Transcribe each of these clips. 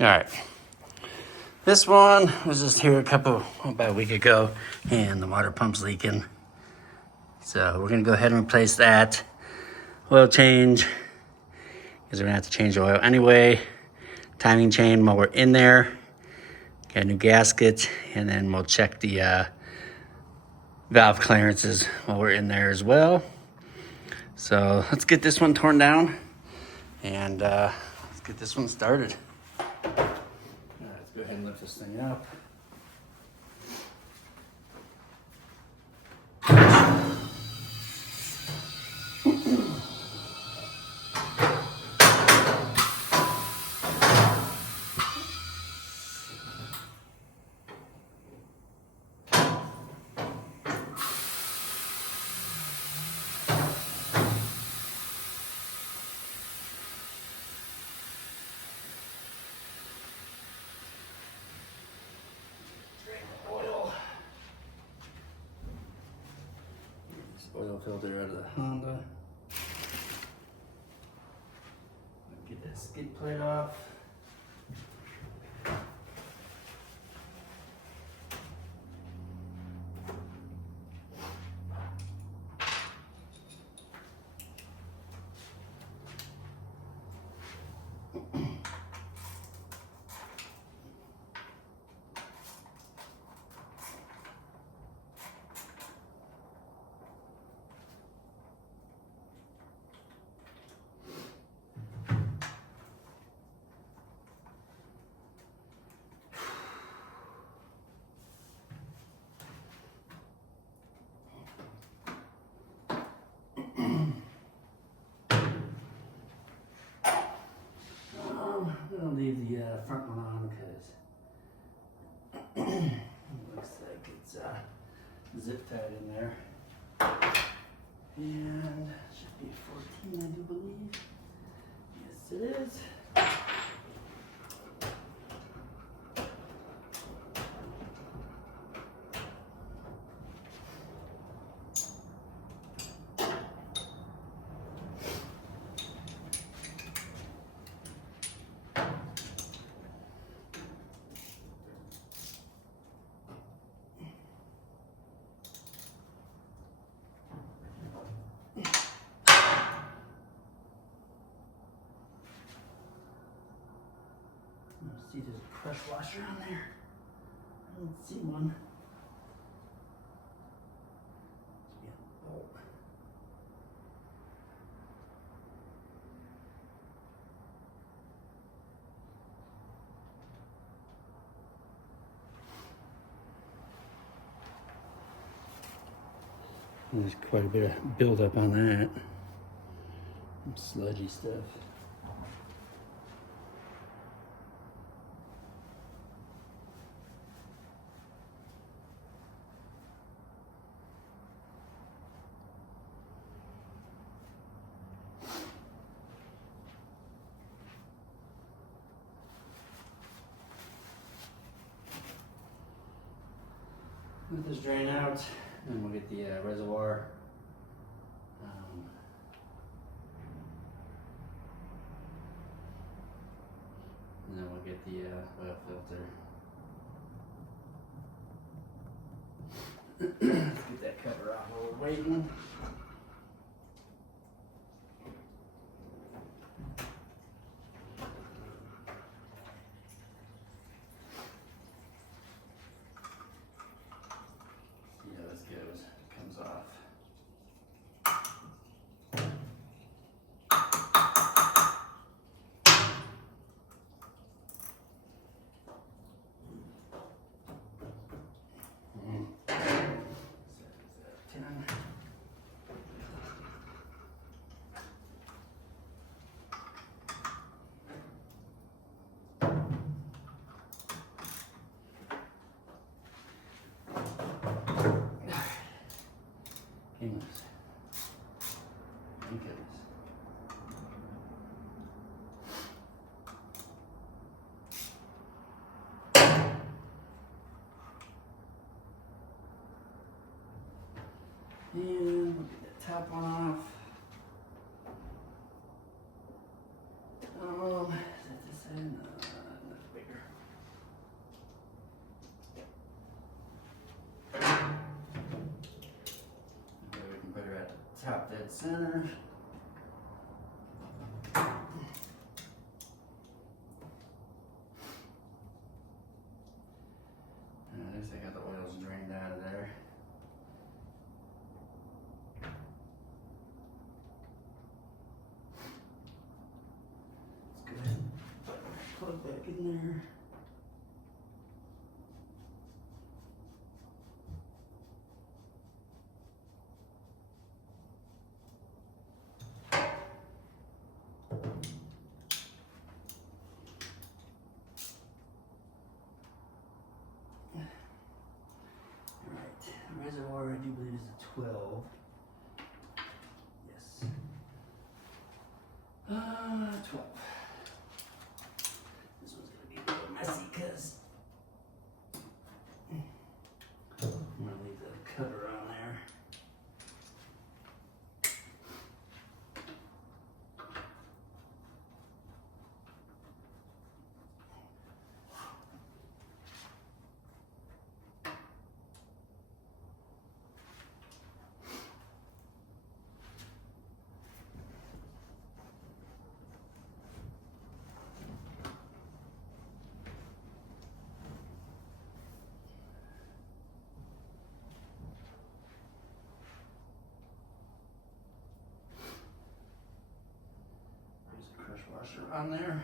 All right. This one was just here about a week ago, and the water pump's leaking. So we're gonna go ahead and replace that. Oil change, because we're gonna have to change the oil anyway. Timing chain while we're in there. Got a new gasket, and then we'll check the valve clearances while we're in there as well. So let's get this one torn down, and let's get this one started. Let's go ahead and lift this thing up. Oil filter out of the Honda. Get that skid plate off. I'm gonna leave the front one on because it looks like it's zip tied in there. And should be 14, I do believe. Yes, it is. See, there's a pressure washer on there. I don't see one. Yeah, bolt. There's quite a bit of buildup on that. Some sludgy stuff. Let this drain out, and we'll get the reservoir. And then we'll get the oil filter. Let's get that cover off while we're waiting. And we'll get that top one off. Is that this end? center. At least I got the oils drained out of there. Let's go ahead and put that plug back in there. Reservoir, I do believe, is a 12. Yes. 12. This one's going to be a little messy because I'm going to leave the cover on there. Washer on there.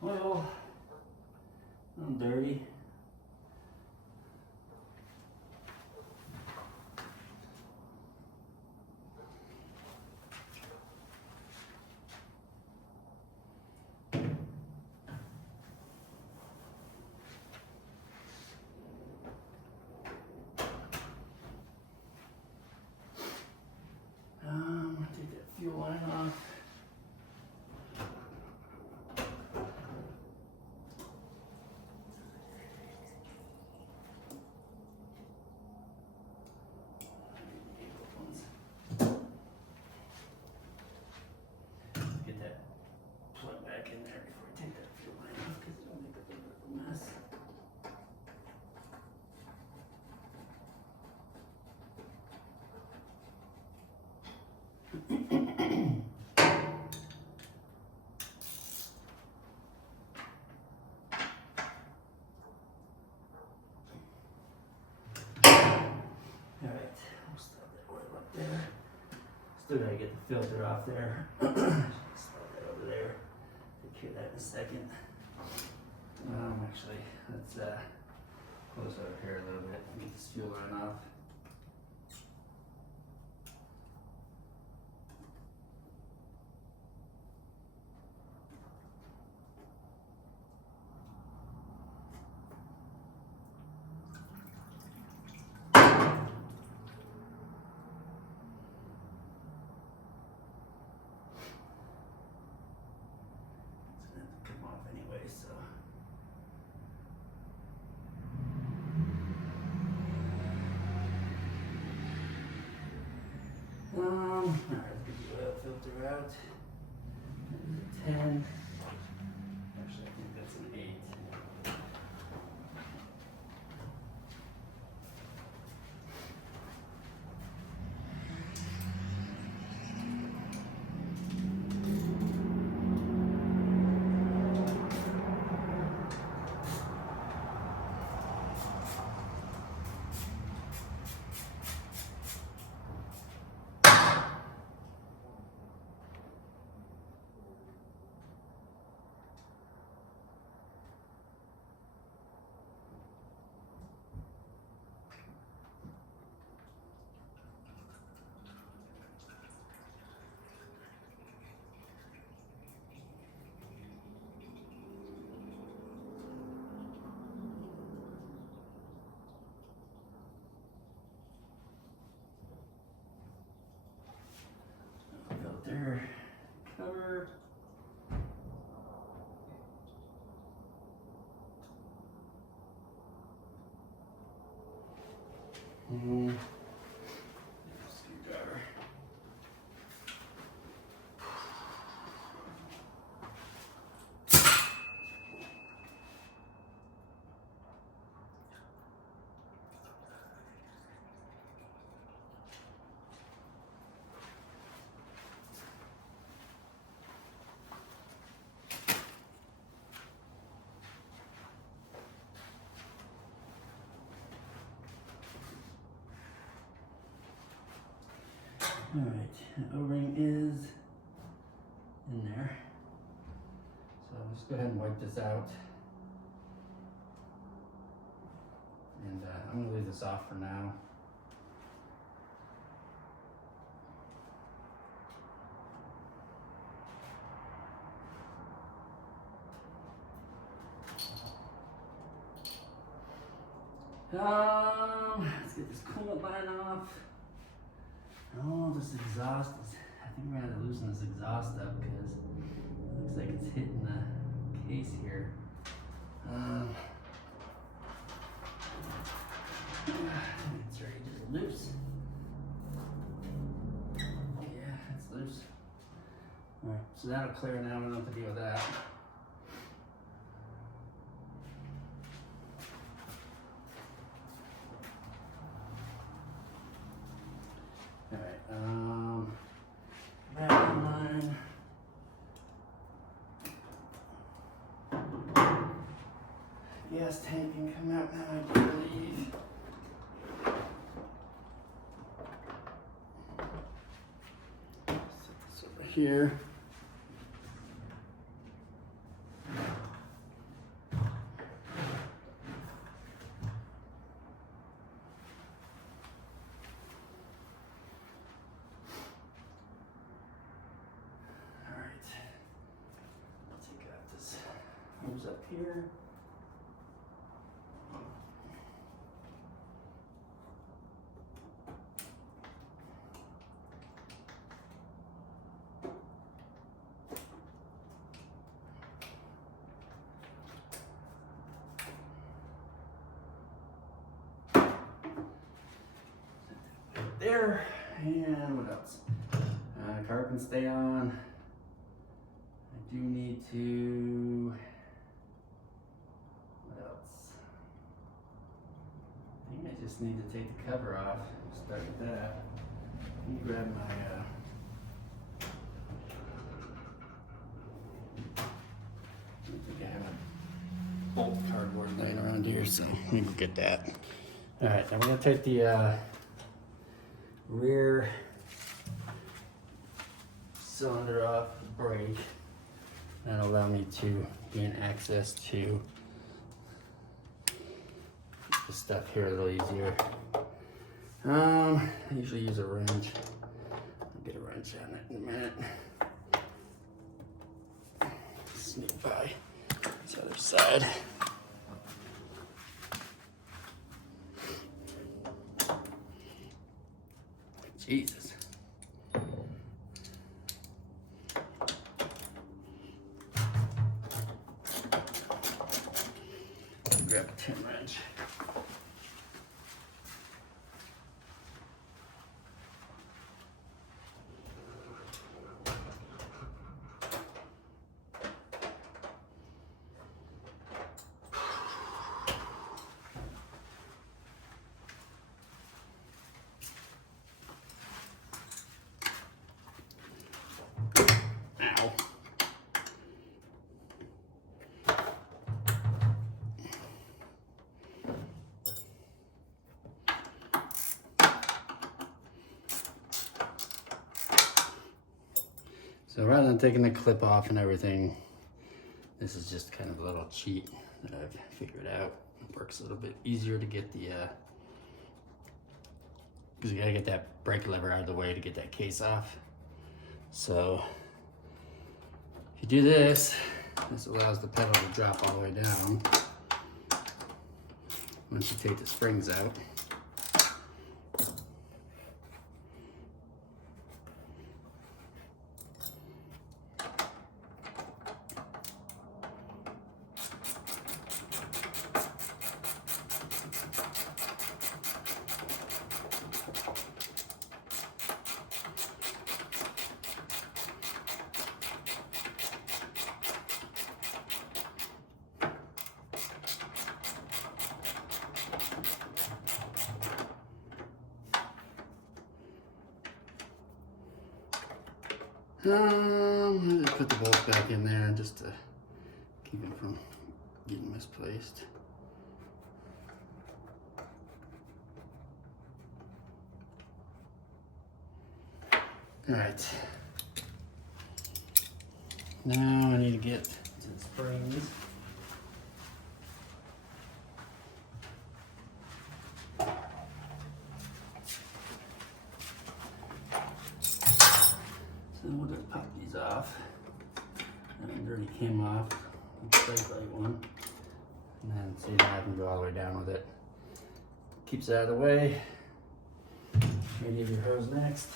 Well, I'm dirty. Take that fuel line off. Get that plug back in there before I take that fuel line off because it'll make a little bit of a mess. Still gotta get the filter off there. Slide that over there. Take care of that in a second. Actually, let's close over here a little bit and get this fuel line off. So alright, let's get the oil filter out. That is a 10. Actually, I think that's an 8. Alright, the O-ring is in there. So I'll just go ahead and wipe this out. And I'm going to leave this off for now. Let's get this coolant line off. Oh, this exhaust is, I think we're going to have to loosen this exhaust up because it looks like it's hitting the case here. It's ready to loose. Yeah, it's loose. Alright, so that'll clear now. We don't have to deal with that. Alright, wrapping line. Gas tank can come out now, I do believe. Set this over here. Take out this hose up here. There, and what else? Car can stay on. I do need to, what else? I think I just need to take the cover off. Start with that. Let me grab my, I think I have a bolt cardboard laying around here, so let me go get that. All right, now we're gonna take the rear cylinder off the brake. That'll allow me to gain access to the stuff here a little easier. I usually use a wrench. I'll get a wrench on it in a minute. Sneak by this other side. Jesus. Grab a tin wrench. Ow. So rather than taking the clip off and everything, this is just kind of a little cheat that I've figured out. It works a little bit easier to get the, because you gotta get that brake lever out of the way to get that case off. So if you do this, this allows the pedal to drop all the way down once you take the springs out. I'll just put the bolt back in there just to keep it from getting misplaced. All right. Now I need to get to the springs. So we'll just pop these off. That already came off. Straight light one. And then see if I can go all the way down with it. Keeps it out of the way. Maybe your hose next.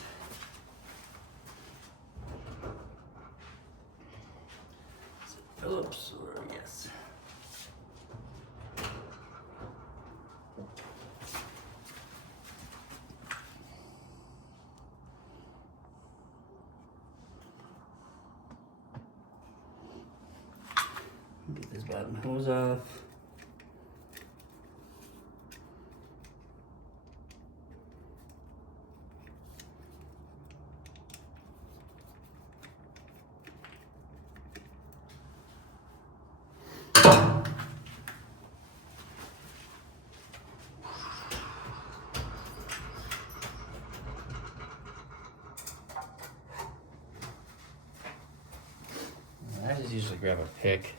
Phillips or yes. Get this bottom hose off. I just usually grab a pick,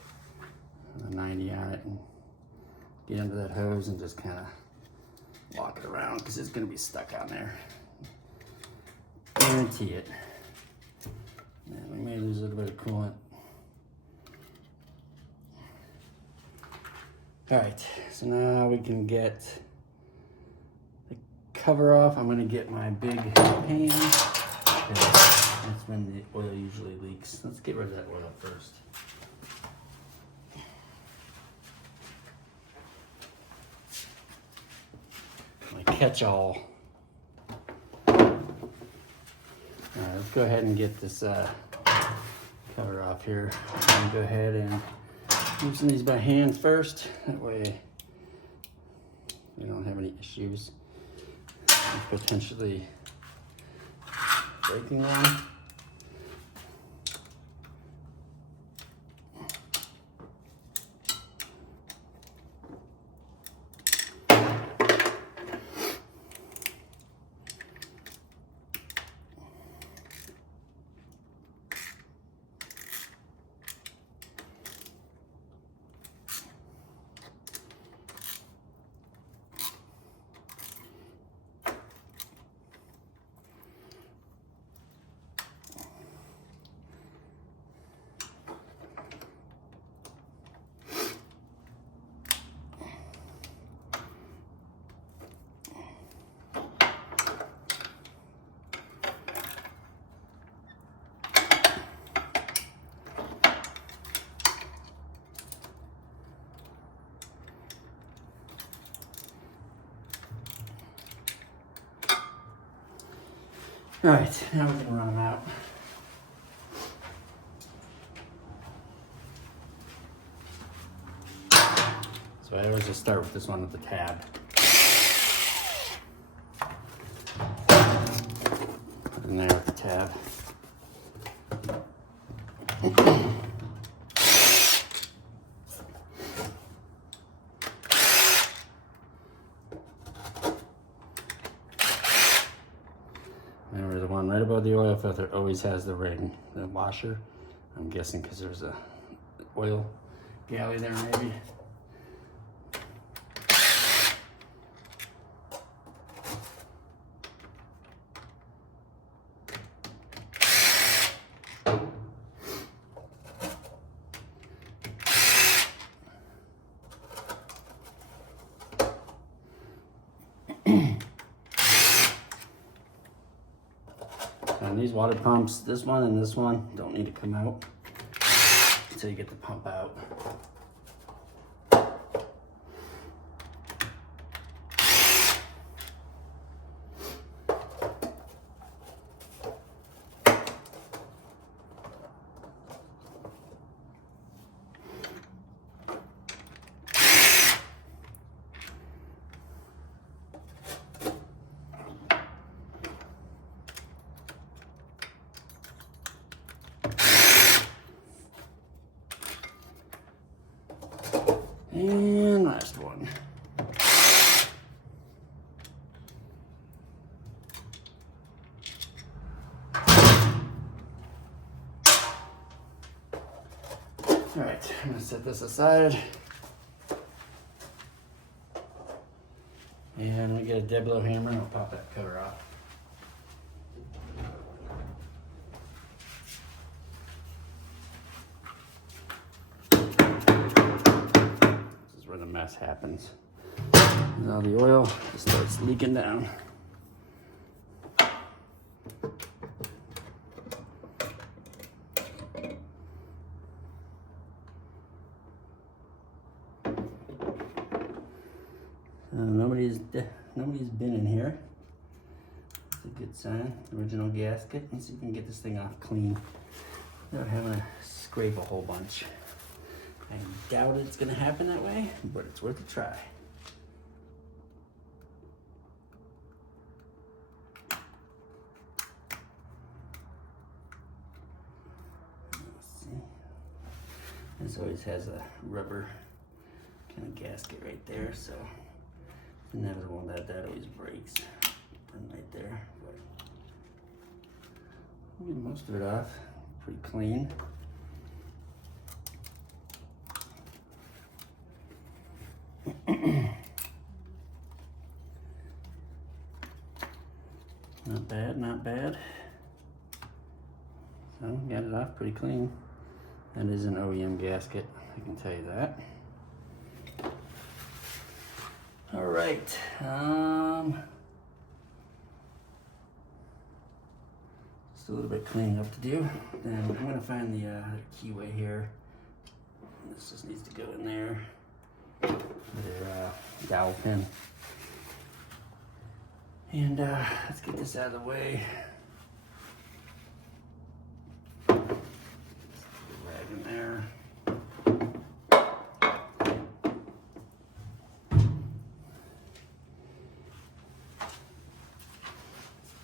a 90 on it, and get under that hose and just kind of walk it around because it's going to be stuck on there. Guarantee it. And we may lose a little bit of coolant. All right, so now we can get the cover off. I'm going to get my big pan. That's when the oil usually leaks. Let's get rid of that oil first. My catch-all. All right, let's go ahead and get this cover off here. I'm gonna go ahead and loosen these by hand first. That way we don't have any issues with potentially breaking one. All right, now we can run them out. So I always just start with this one with the tab. Put it in there with the tab. Remember, the one right above the oil filter always has the ring, the washer. I'm guessing because there's a oil galley there maybe. And these water pumps, this one and this one, don't need to come out until you get the pump out. And last one. All right, I'm gonna set this aside. And I'm gonna get a dead blow hammer and I'll pop that cover off. This is where the mess happens. Now the oil just starts leaking down. Nobody's been in here. That's a good sign. Original gasket. Let's see if we can get this thing off clean without having to scrape a whole bunch. I doubt it's gonna happen that way, but it's worth a try. Let's see. This always has a rubber kind of gasket right there, so it's inevitable that always breaks. Right there, but we'll get most of it off. Pretty clean. Not bad, not bad. So got it off pretty clean. That is an OEM gasket, I can tell you that. All right. Just a little bit cleaning up to do. Then I'm gonna find the keyway here. This just needs to go in there. With a dowel pin. And let's get this out of the way. Rag in there.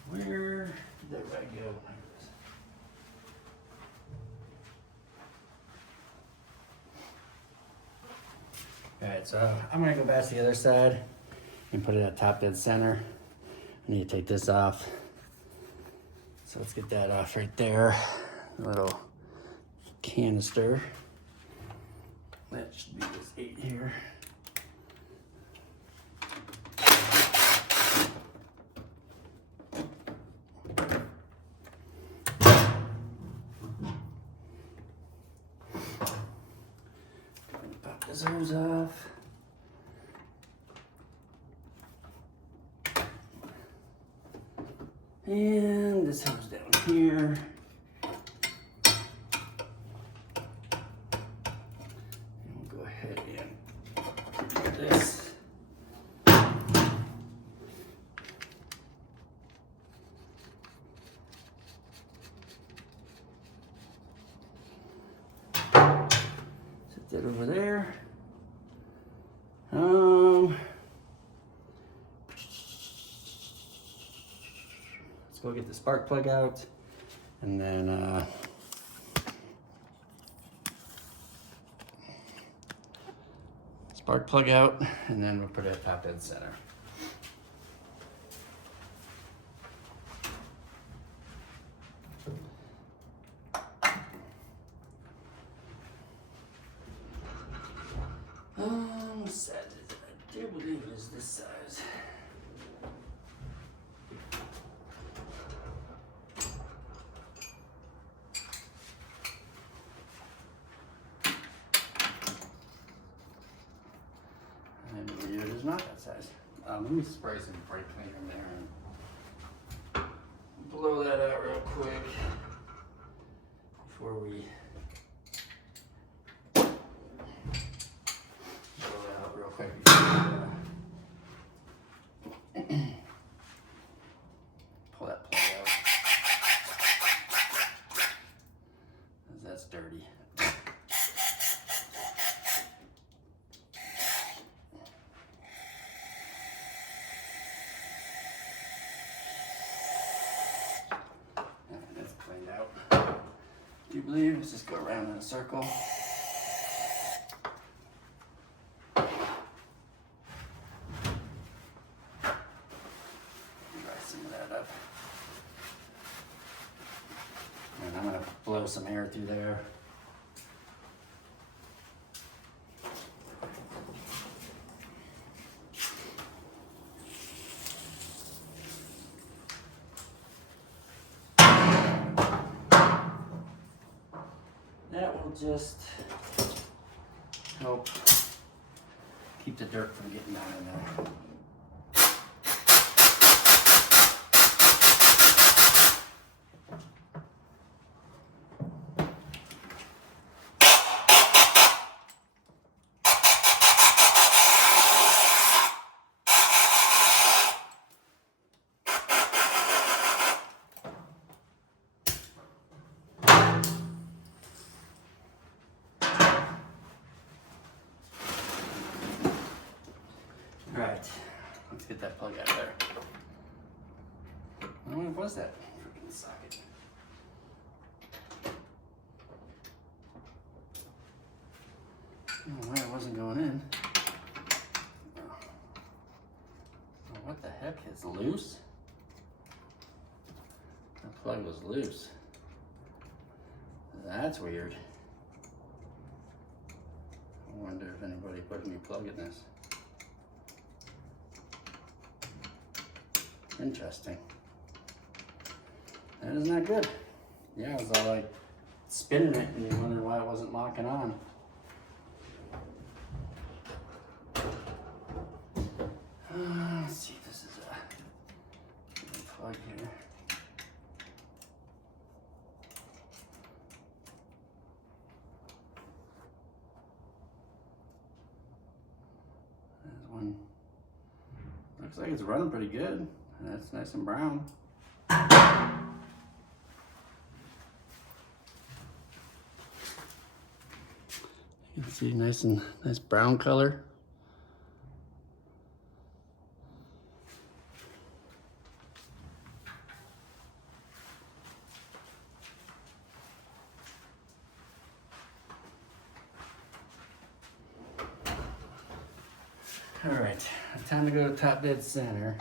Where did that rag go? All right, so I'm gonna go back to the other side and put it at top dead center. I need to take this off. So let's get that off right there. A little canister. That should be this 8 here. Pop this hose off. And this hose down here. And we'll go ahead and do this. Set that over there. Let's go get the spark plug out, and then spark plug out, and then we'll put it at top dead center. What size is it? I do believe it is this size. It is not that size. Let me spray some brake cleaner in there and blow that out real quick before we blow that out real quick before we pull that plug out. Because that's dirty. Do you believe? Let's just go around in a circle. Dry some of that up. And I'm gonna blow some air through there. will just help keep the dirt from getting down in there. Alright, let's get that plug out of there. What was that freaking socket? I don't know why it wasn't going in. Oh, what the heck is loose? The plug was loose. That's weird. I wonder if anybody put a new plug in this. Interesting. That is not good. Yeah, it was all like spinning it and you wondered why it wasn't locking on. Let's see if this is a plug here. There's one. Looks like it's running pretty good. That's nice and brown. You can see nice brown color. All right, time to go to top dead center.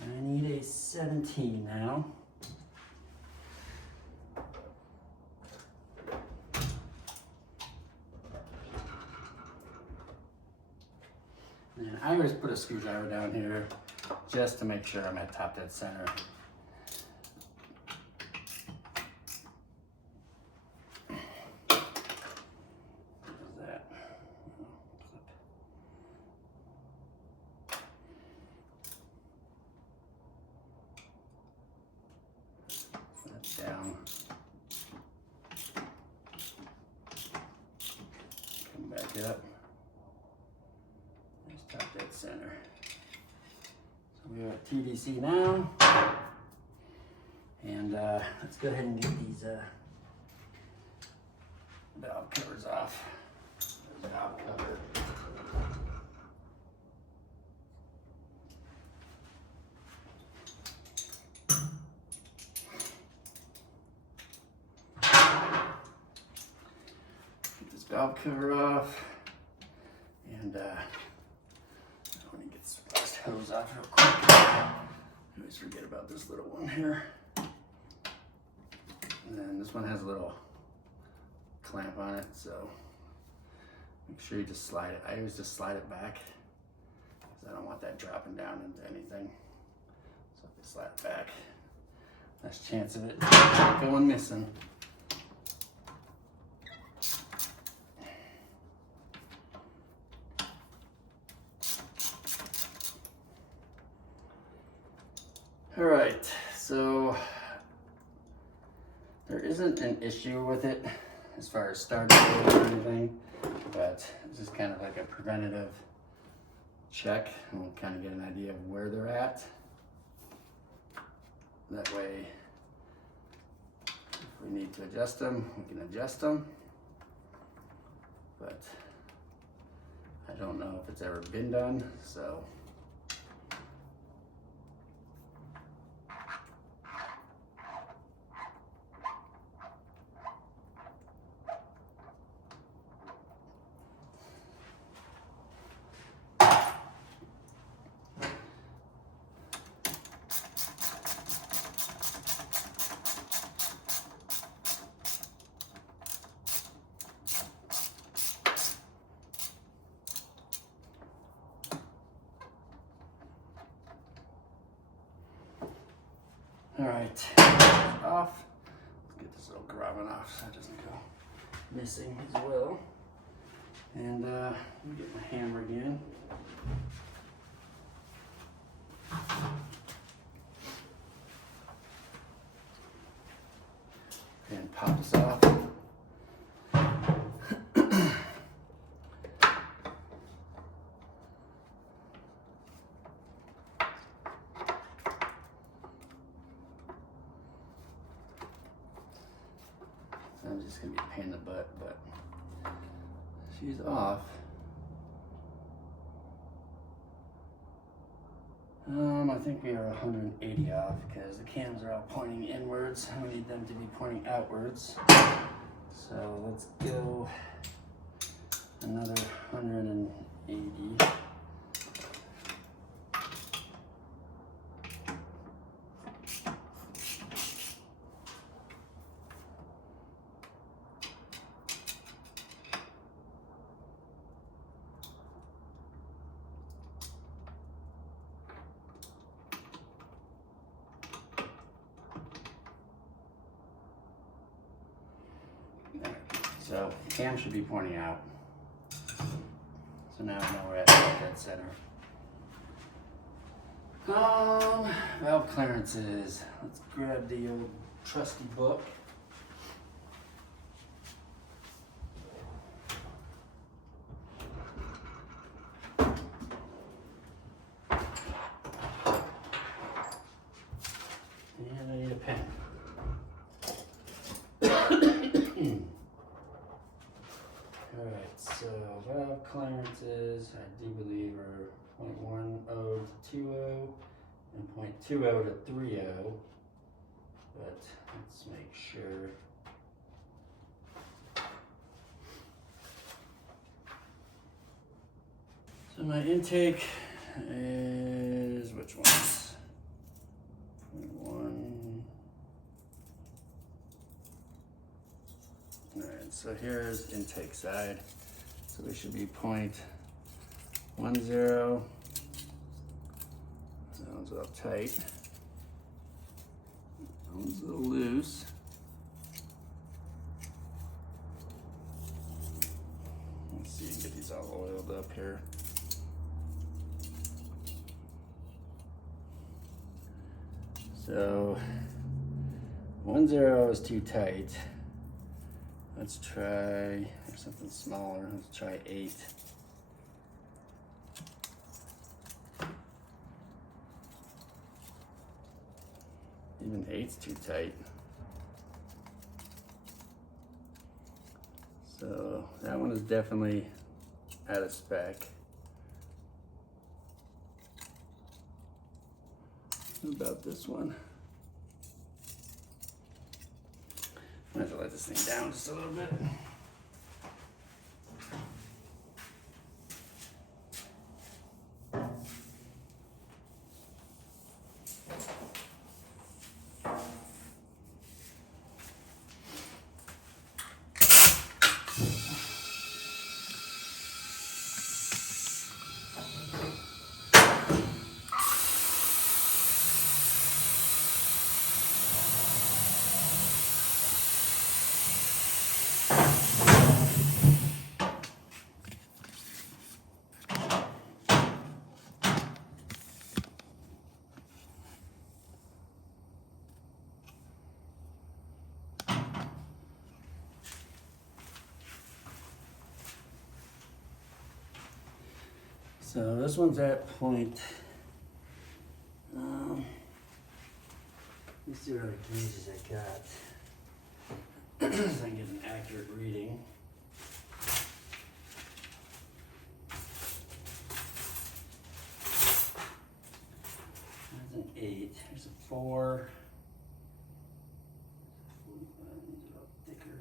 I need a 17 now. And I always put a screwdriver down here just to make sure I'm at top dead center. Down. Come back up. Let's top dead center. So we are at TDC now. And let's go ahead and get these valve covers off. There's a valve cover. Valve cover off, and I want to get this last hose off real quick. I always forget about this little one here. And then this one has a little clamp on it, so make sure you just slide it. I always just slide it back because I don't want that dropping down into anything. So if you slide it back, less chance of it going missing. All right, so there isn't an issue with it as far as starting or anything, but this is kind of like a preventative check, and we'll kind of get an idea of where they're at. That way, if we need to adjust them, we can adjust them, but I don't know if it's ever been done, so. All right, off. Let's get this little grabbing off so it doesn't go missing as well. And let me get my hammer again. And pop this off. I'm just gonna be a pain in the butt, but she's off. I think we are 180 off because the cams are all pointing inwards. We need them to be pointing outwards. So let's go another 180. So cam should be pointing out. So now I know we're at dead center. Valve clearances. Let's grab the old trusty book. And I need a pen. Alright, so valve clearances, I do believe are 0.10 to 20 and 0.20 to 30, but let's make sure. So my intake is, which ones? 0.1. Alright, so here's intake side. So we should be 0.10. That one's a little tight. That one's a little loose. Let's see, get these all oiled up here. So 10 is too tight. Let's try something smaller. Let's try 8. Even 8's too tight. So that one is definitely out of spec. What about this one? I have to let this thing down just a little bit. So this one's at point. Let's see what other gauges I got. So I can get an accurate reading. That's an 8. There's a 4. 45 needs a little thicker.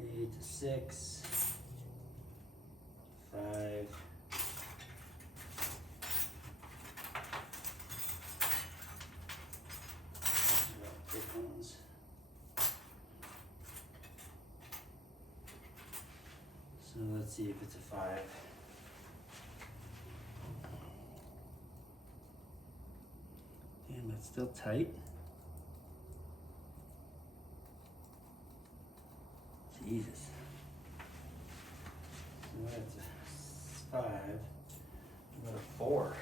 8 to 6. 5. So let's see if it's a 5. Damn, it's still tight. Jesus. So that's a 5. What about a 4?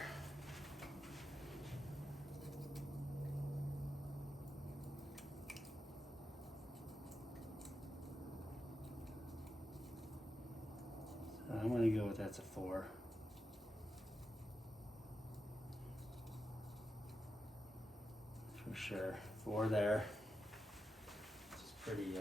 So I'm gonna go with that's a 4. For sure. 4 there. This is pretty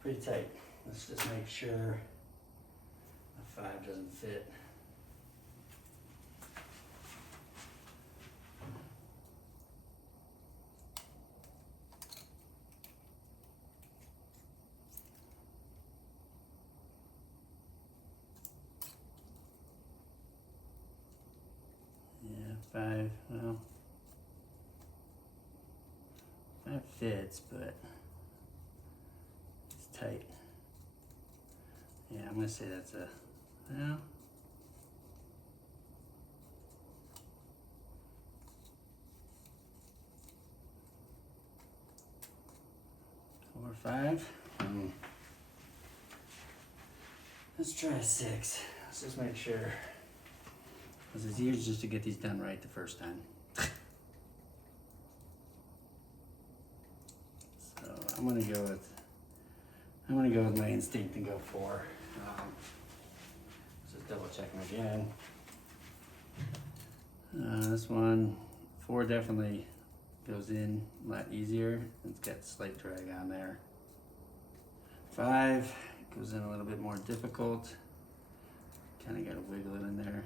pretty tight. Let's just make sure a 5 doesn't fit. Yeah, 5, well, 5 fits, but it's tight. Yeah, I'm gonna say that's a, well, or 5. Let's try a 6. Let's just make sure. Because it's easier just to get these done right the first time. So I'm gonna go with my instinct and go 4. Just double checking again. This one, 4 definitely goes in a lot easier. It's got slight drag on there. 5 goes in a little bit more difficult. Kind of got to wiggle it in there.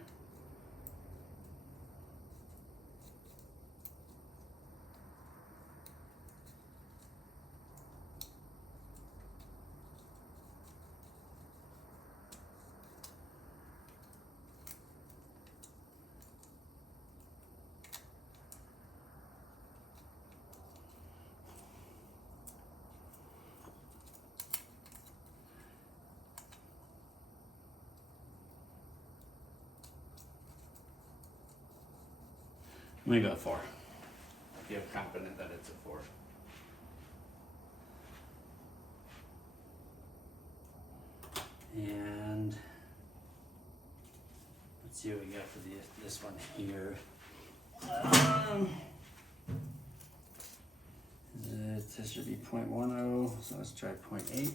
I'm gonna go 4. I feel confident that it's a 4. And let's see what we got for this one here. This should be 0.10, so let's try 0.8.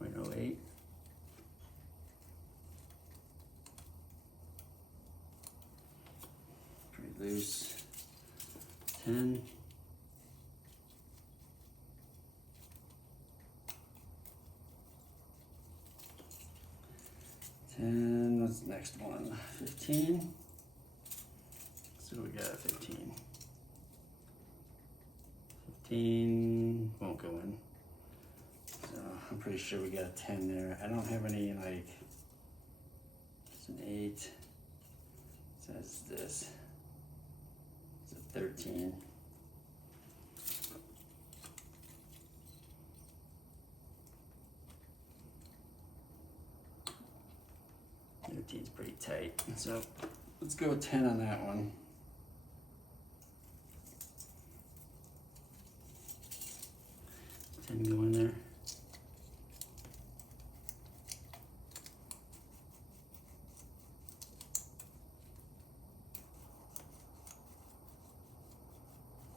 0.08. Loose. 10. 10. What's the next one? 15. So we got 15. 15 won't go in. So I'm pretty sure we got a 10 there. I don't have any like. It's an 8. It says this. 13. Is pretty tight. So let's go with 10 on that one. Go in there.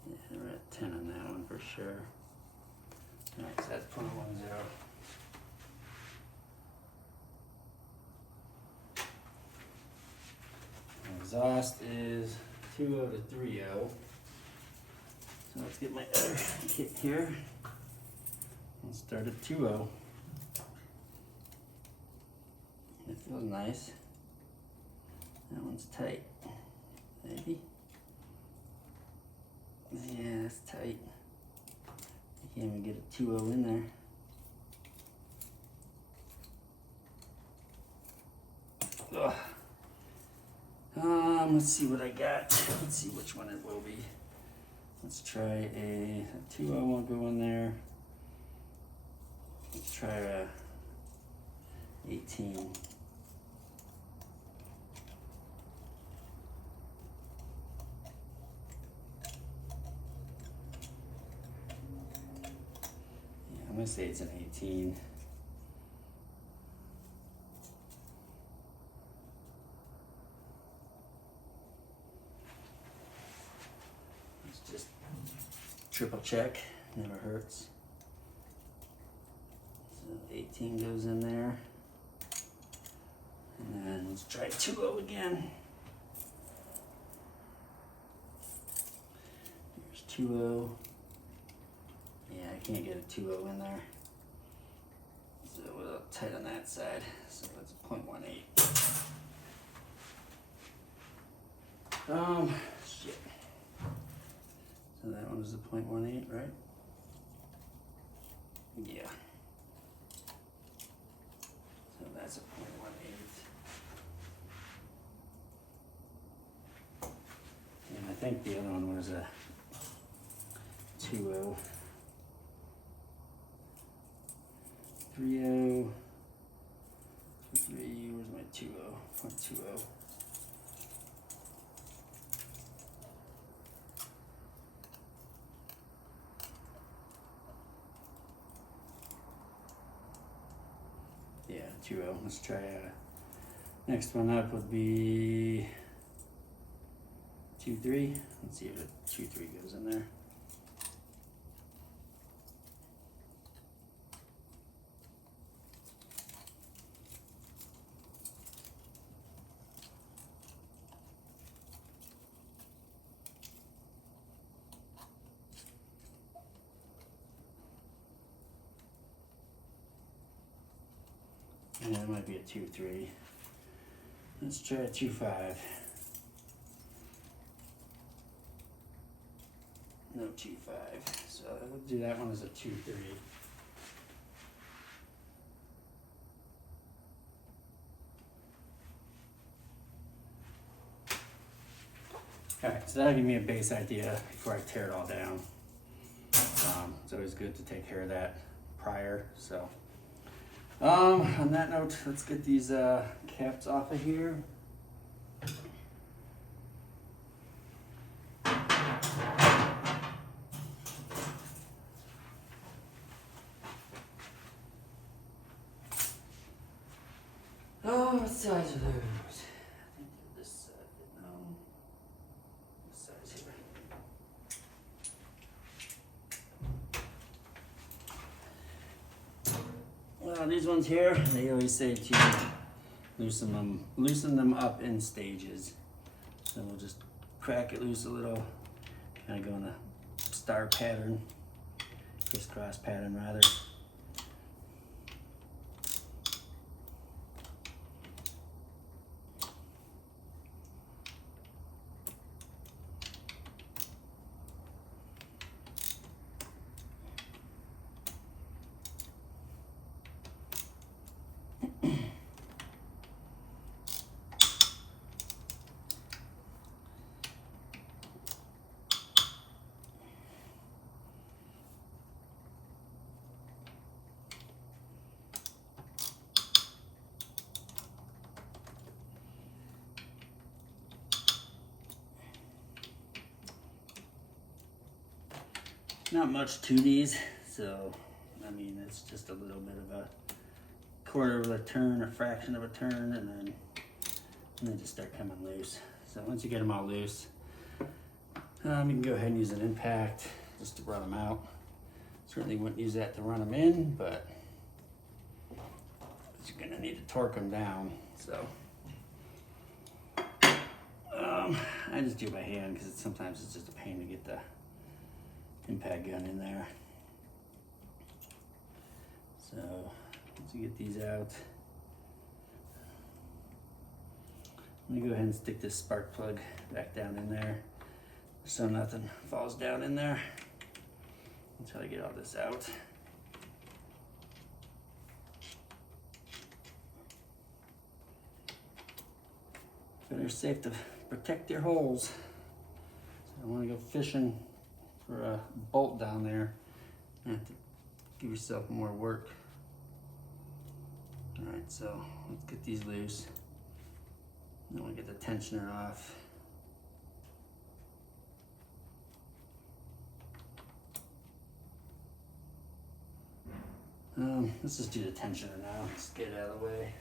Yeah, we're at 10 on that one for sure. All right, so that's 0.10. Exhaust is 2.0 to 3.0. So let's get my other kit here. Let's start at 2.0. It feels nice. That one's tight. Maybe. Yeah, that's tight. I can't even get a 2.0 in there. Ugh. Let's see what I got. Let's see which one it will be. Let's try a 2.0 won't go in there. Let's try a 18. Yeah, I'm gonna say it's an 18. Let's just triple check, never hurts. So 18 goes in there. And then let's try 2.0 again. Here's 2.0. Yeah, I can't get a 2.0 in there. So a little tight on that side. So it's a 0.18. Shit. So that one is a 0.18, right? Yeah. So that's a 0.18. And I think the other one was a 2.0. 3.0. 3, where's my 2.0? 0.20. Yeah, 2.0. Let's try next one up would be 2.3. Let's see if a 2.3 goes in there. Yeah, it might be a 2.3. Let's try a 2.5. No 2.5. So I would do that one as a 2.3. Alright, so that'll give me a base idea before I tear it all down. It's always good to take care of that prior. So on that note, let's get these caps off of here. Oh, what size are those? I think they're this size. No. This size here. Well, these ones here, they always say to loosen them up in stages. So we'll just crack it loose a little, kind of go in a star pattern, crisscross pattern rather. Not much to these, so I mean it's just a little bit of a quarter of a turn, a fraction of a turn, and they just start coming loose. So once you get them all loose, you can go ahead and use an impact just to run them out. Certainly wouldn't use that to run them in, but you're gonna need to torque them down. So I just do it by hand because sometimes it's just a pain to get the impact gun in there. So once you get these out, I'm gonna go ahead and stick this spark plug back down in there so nothing falls down in there until I get all this out. Better safe to protect your holes. So I want to go fishing for a bolt down there. You have to give yourself more work. All right, so let's get these loose. Then we'll get the tensioner off. Let's just do the tensioner now. Let's get it out of the way.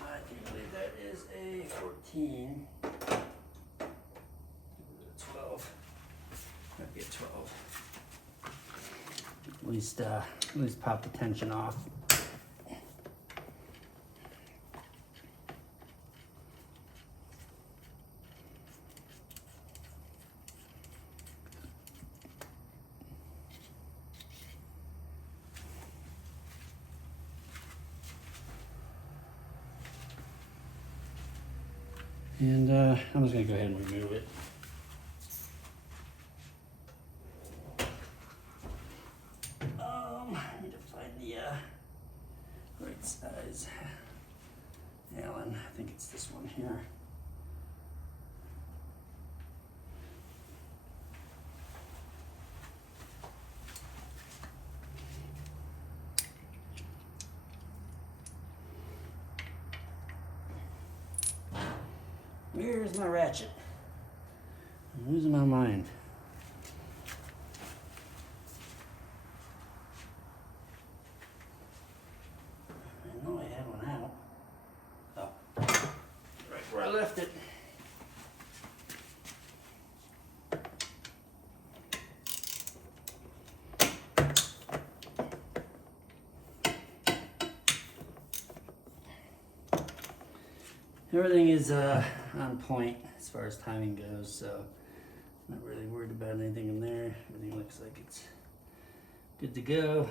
I do believe that is a 14. 12. Might be a 12. At least pop the tension off. And I'm just gonna go ahead and remove it. I need to find the right size Allen. I think it's this one here. Where's my ratchet? I'm losing my mind. I know I had one out. Oh, right where I left it. Everything is on point as far as timing goes, so not really worried about anything in there. Everything looks like it's good to go.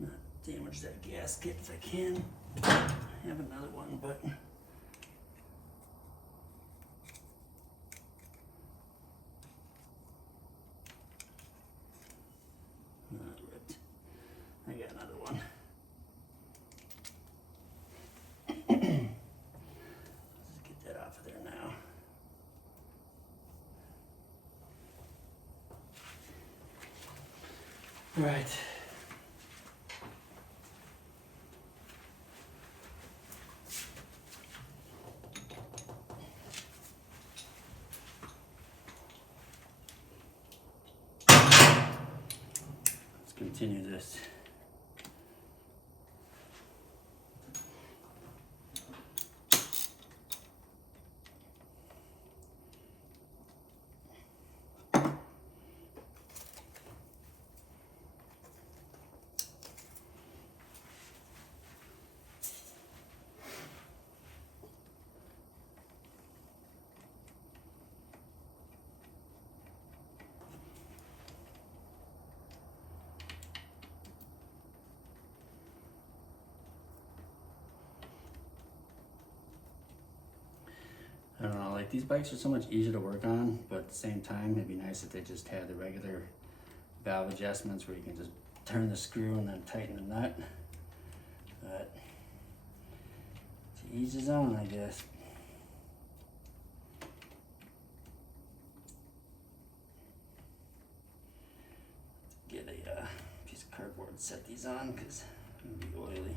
Not damage that gasket if I can. I have another one, but not ripped. I got another one. Let's get that off of there now. All right. Let's continue this. I don't know, like these bikes are so much easier to work on, but at the same time, it'd be nice if they just had the regular valve adjustments where you can just turn the screw and then tighten the nut. But to each his own, I guess. Get a piece of cardboard and set these on because it's gonna be oily.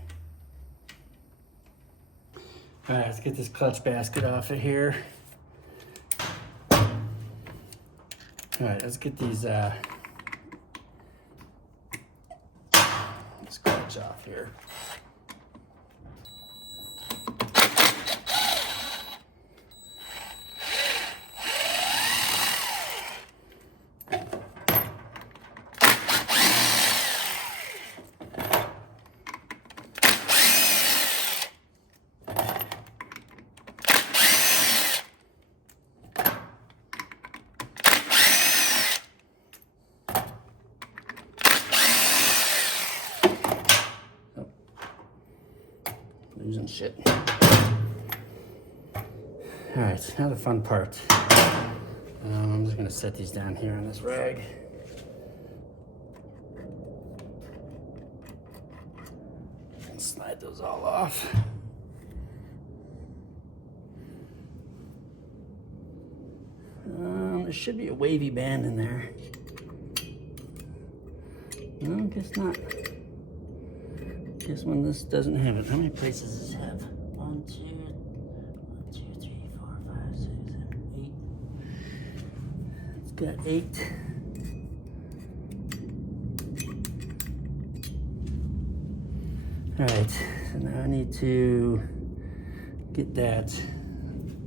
All right, let's get this clutch basket off of here. All right, let's get these this clutch off here. screws and shit. All right, now the fun part. I'm just gonna set these down here on this rag. And slide those all off. There should be a wavy band in there. No, guess not. Guess when this doesn't have it. How many places does this have? 1, 2, 3, 4, 5, 6, 7, 8. It's got 8. All right, so now I need to get that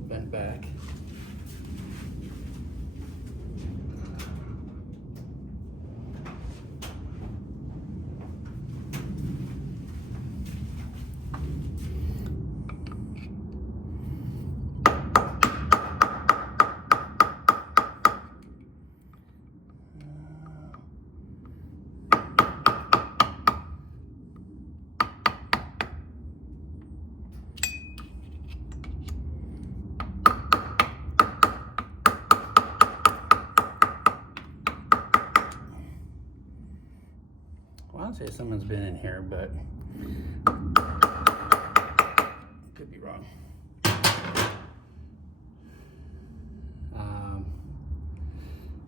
bent back. I'd say someone's been in here, but could be wrong.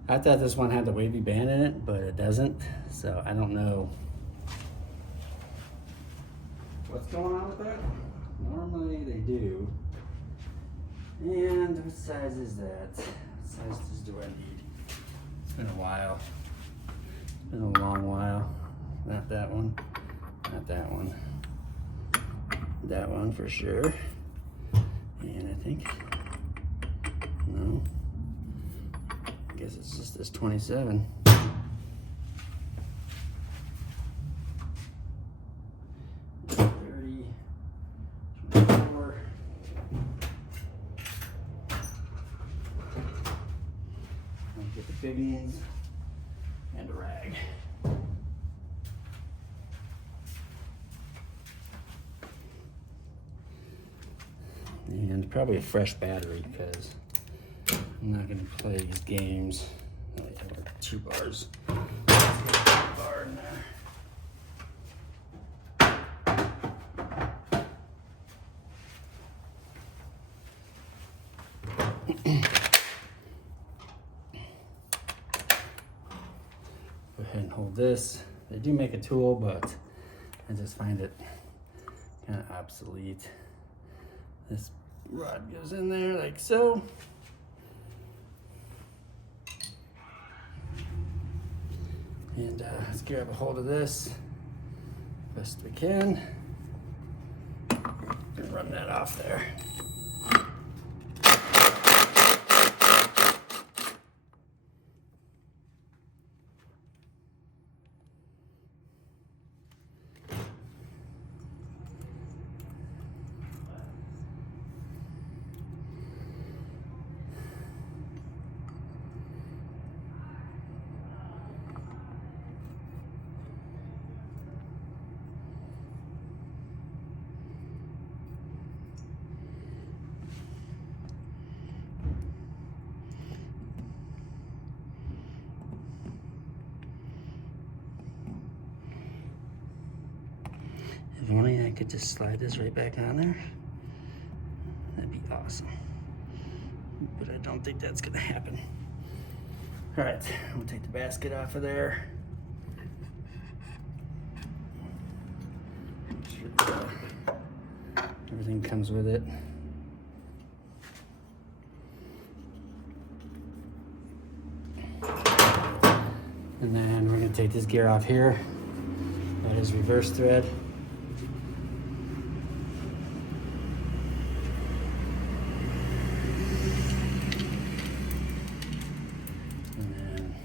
I thought this one had the wavy band in it, but it doesn't, so I don't know what's going on with that. Normally they do. And what size is that? What sizes do I need? It's been a while. It's been a long while. Not that one, not that one. That one for sure. And I think, no, I guess it's just this 27. 30, 24. I'll get the big ones and a rag. And probably a fresh battery because I'm not going to play these games. Oh, yeah, we're 2 bars. Let's get a bar in there. Go ahead and hold this. They do make a tool, but I just find it kind of obsolete. This rod goes in there like so. And let's grab a hold of this best we can. And run that off there. If only I could just slide this right back on there, that'd be awesome. But I don't think that's gonna happen. All right, we'll take the basket off of there. Make sure everything comes with it. And then we're gonna take this gear off here. That is reverse thread. And then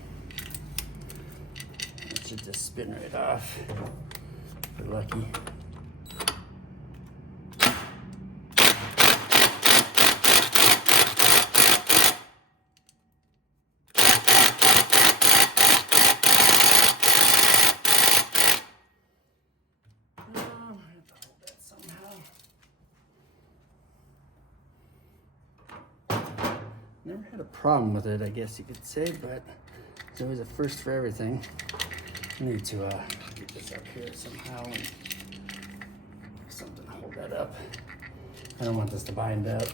it should just spin right off if we're lucky. Never had a problem with it, I guess you could say, but it's always a first for everything. I need to get this up here somehow and something to hold that up. I don't want this to bind up.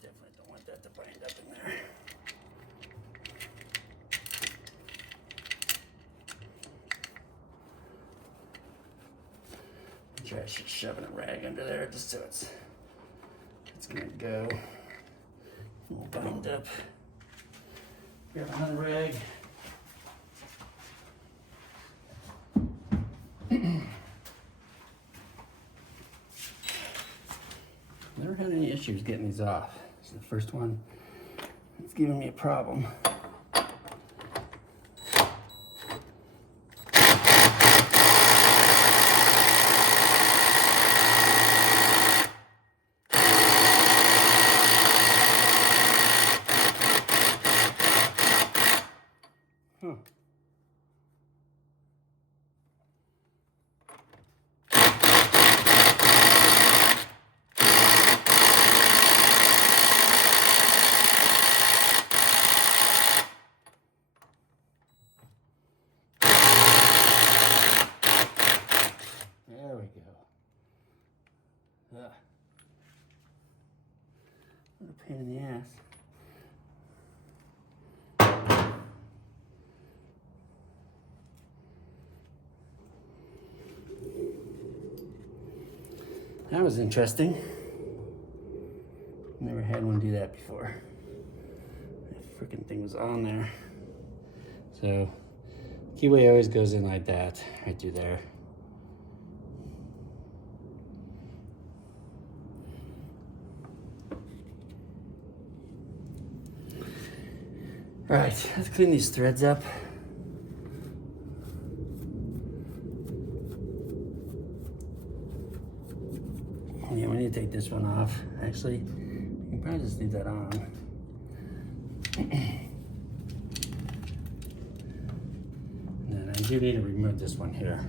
Definitely don't want that to bind up in there. Try shoving a rag under there just so it's gonna go. We'll bind up. Grab another rag. Never had any issues getting these off. This is the first one that's giving me a problem. Huh. There we go. Ugh. What a pain in the ass. That was interesting. Never had one do that before. That freaking thing was on there. So, keyway always goes in like that, right through there. All right, let's clean these threads up. Yeah, we need to take this one off. Actually, you can probably just leave that on. And then I do need to remove this one here.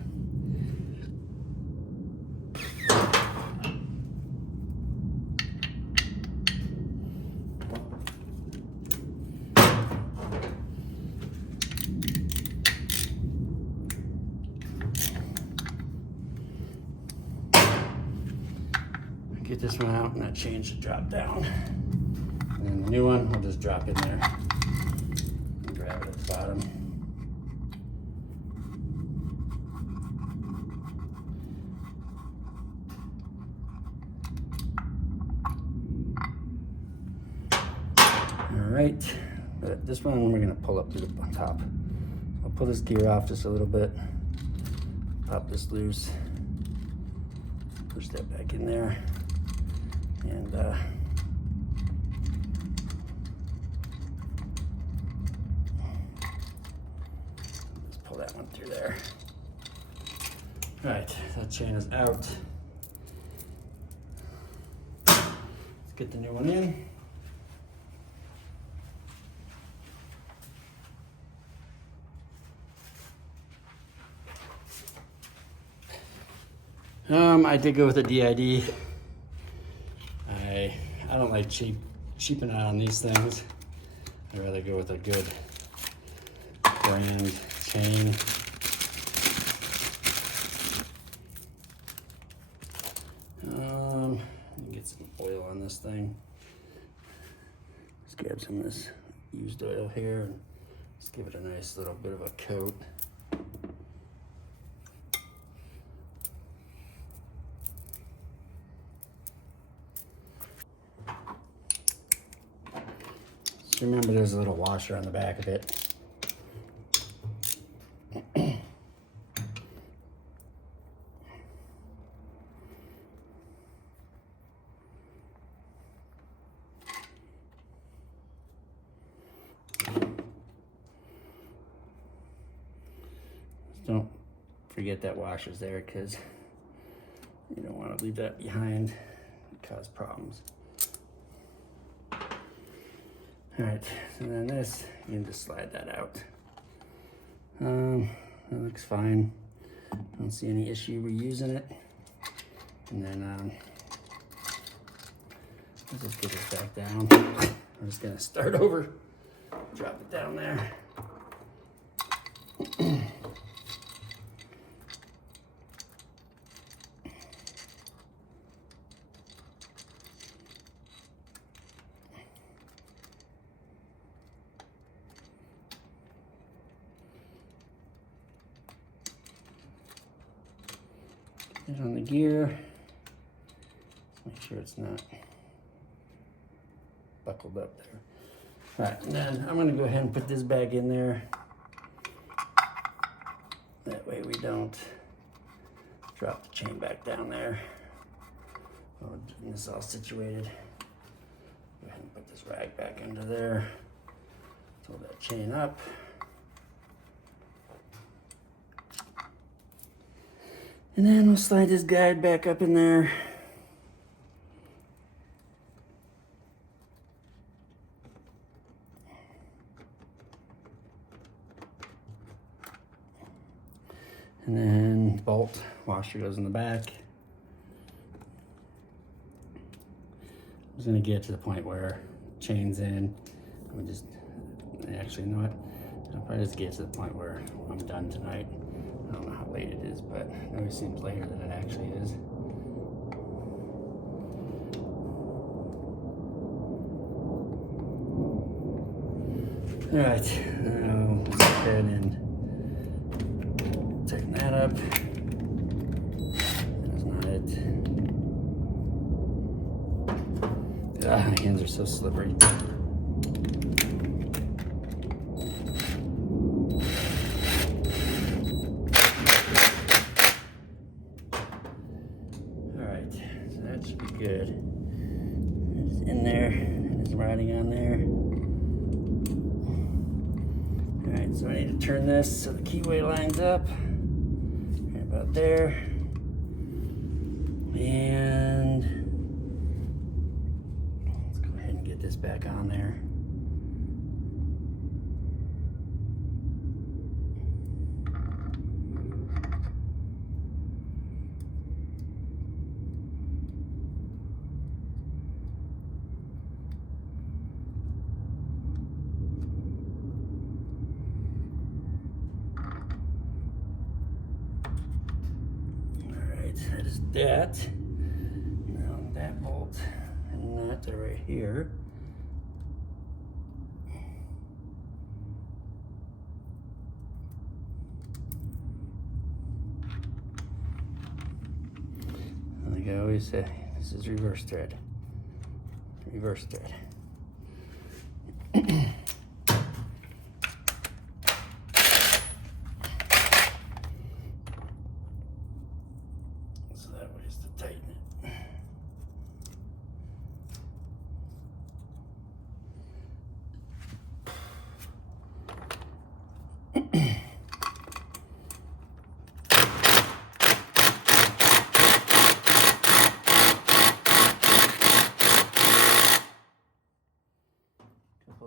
Get this one out and that chain should drop down. And then the new one will just drop in there and grab it at the bottom. All right, but this one we're gonna pull up to the top. I'll pull this gear off just a little bit, pop this loose, push that back in there. And let's pull that one through there. All right, that chain is out. Let's get the new one in. I did go with a DID. I don't like cheaping out on these things. I'd rather go with a good brand chain. Get some oil on this thing. Let's grab some of this used oil here and just give it a nice little bit of a coat. Just remember there's a little washer on the back of it. Don't forget that washer's there, because you don't want to leave that behind and cause problems. All right, so then this, you can just slide that out. That looks fine. Don't see any issue reusing it. And then let's just get this back down. I'm just gonna start over, drop it down there. Get on the gear. Make sure it's not buckled up there. All right, and then I'm gonna go ahead and put this back in there. That way we don't drop the chain back down there. Oh, getting this all situated. Go ahead and put this rag back into there. Pull that chain up. And then we'll slide this guide back up in there. And then bolt washer goes in the back. I'm just gonna get to the point where chain's in. We just, actually, you know what? I'll probably just get to the point where I'm done tonight. I don't know how late it is, but it always seems later than it actually is. All right, now let's go ahead and tighten that up. That's not it. Ah, my hands are so slippery. Good. It's in there, and it's riding on there. All right, so I need to turn this so the keyway lines up. Right about there. And let's go ahead and get this back on there. That is that. Now that bolt and that are right here. Like I always say, this is reverse thread. Reverse thread.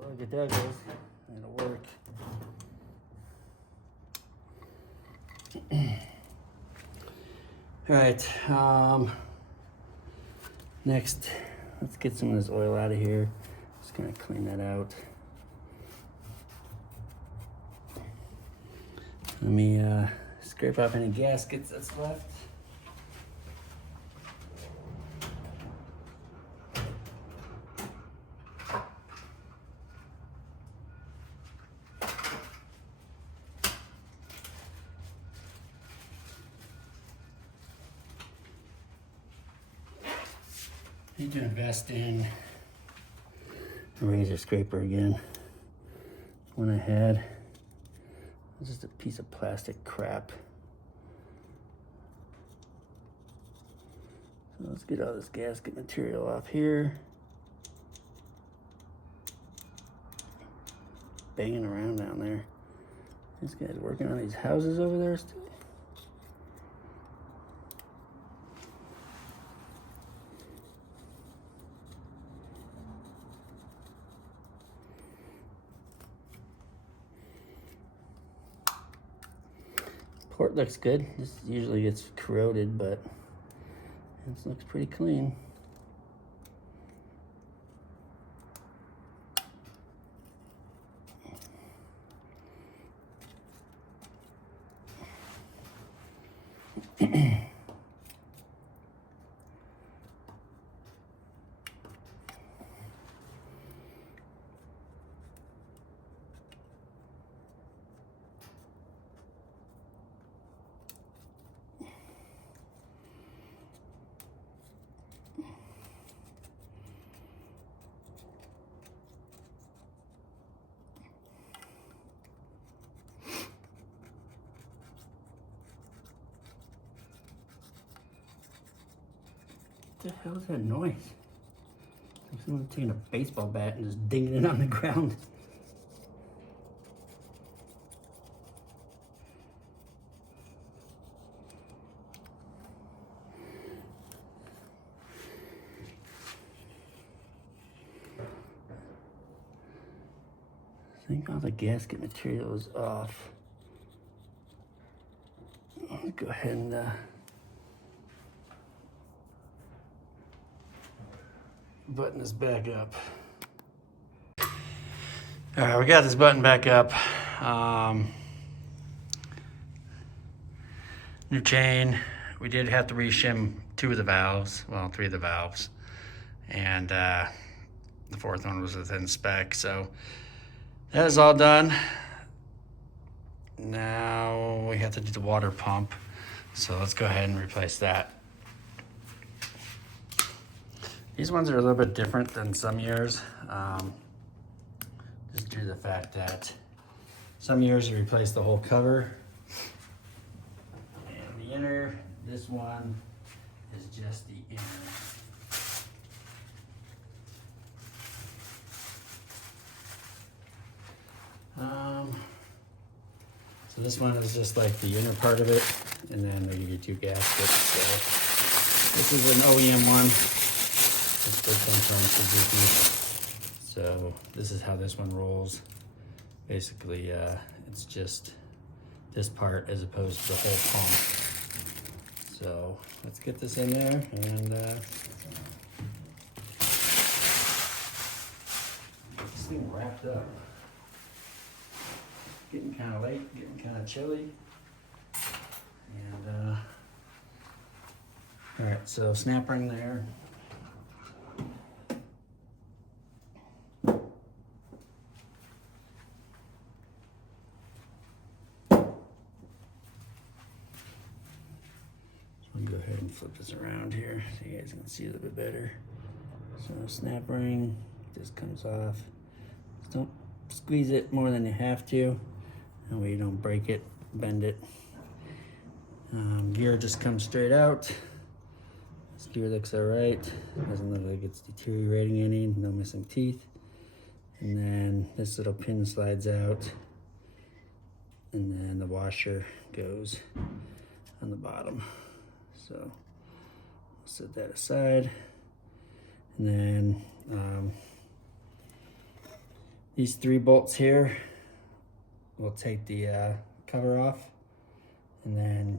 Look at that, guys. It'll work. All right. Next, let's get some of this oil out of here. Just gonna clean that out. Let me scrape off any gaskets that's left. Need to invest in razor scraper again. One I had was just a piece of plastic crap. So let's get all this gasket material off here. Banging around down there. This guy's working on these houses over there still. Port looks good. This usually gets corroded, but this looks pretty clean. What the hell is that noise? Like someone taking a baseball bat and just dinging it on the ground. I think all the gasket material is off. Let's go ahead and button this back up. All right, we got this button back up. New chain. We did have to reshim 2 of the valves, well, 3 of the valves, and the 4th one was within spec. So that is all done. Now we have to do the water pump. So let's go ahead and replace that. These ones are a little bit different than some years, just due to the fact that some years you replace the whole cover. And the inner, this one is just the inner. So this one is just like the inner part of it, and then we give you 2 gaskets. So this is an OEM one. This still comes from Suzuki. So this is how this one rolls. Basically, it's just this part as opposed to the whole pump. So let's get this in there and get this thing wrapped up. Getting kind of late, getting kind of chilly. And all right, so snap ring there. Go ahead and flip this around here so you guys can see a little bit better. So snap ring just comes off. Just don't squeeze it more than you have to. That way you don't break it, bend it. Gear just comes straight out. This gear looks all right. Doesn't look like it's deteriorating any, no missing teeth. And then this little pin slides out. And then the washer goes on the bottom. So I'll set that aside. And then these 3 bolts here, we'll take the cover off, and then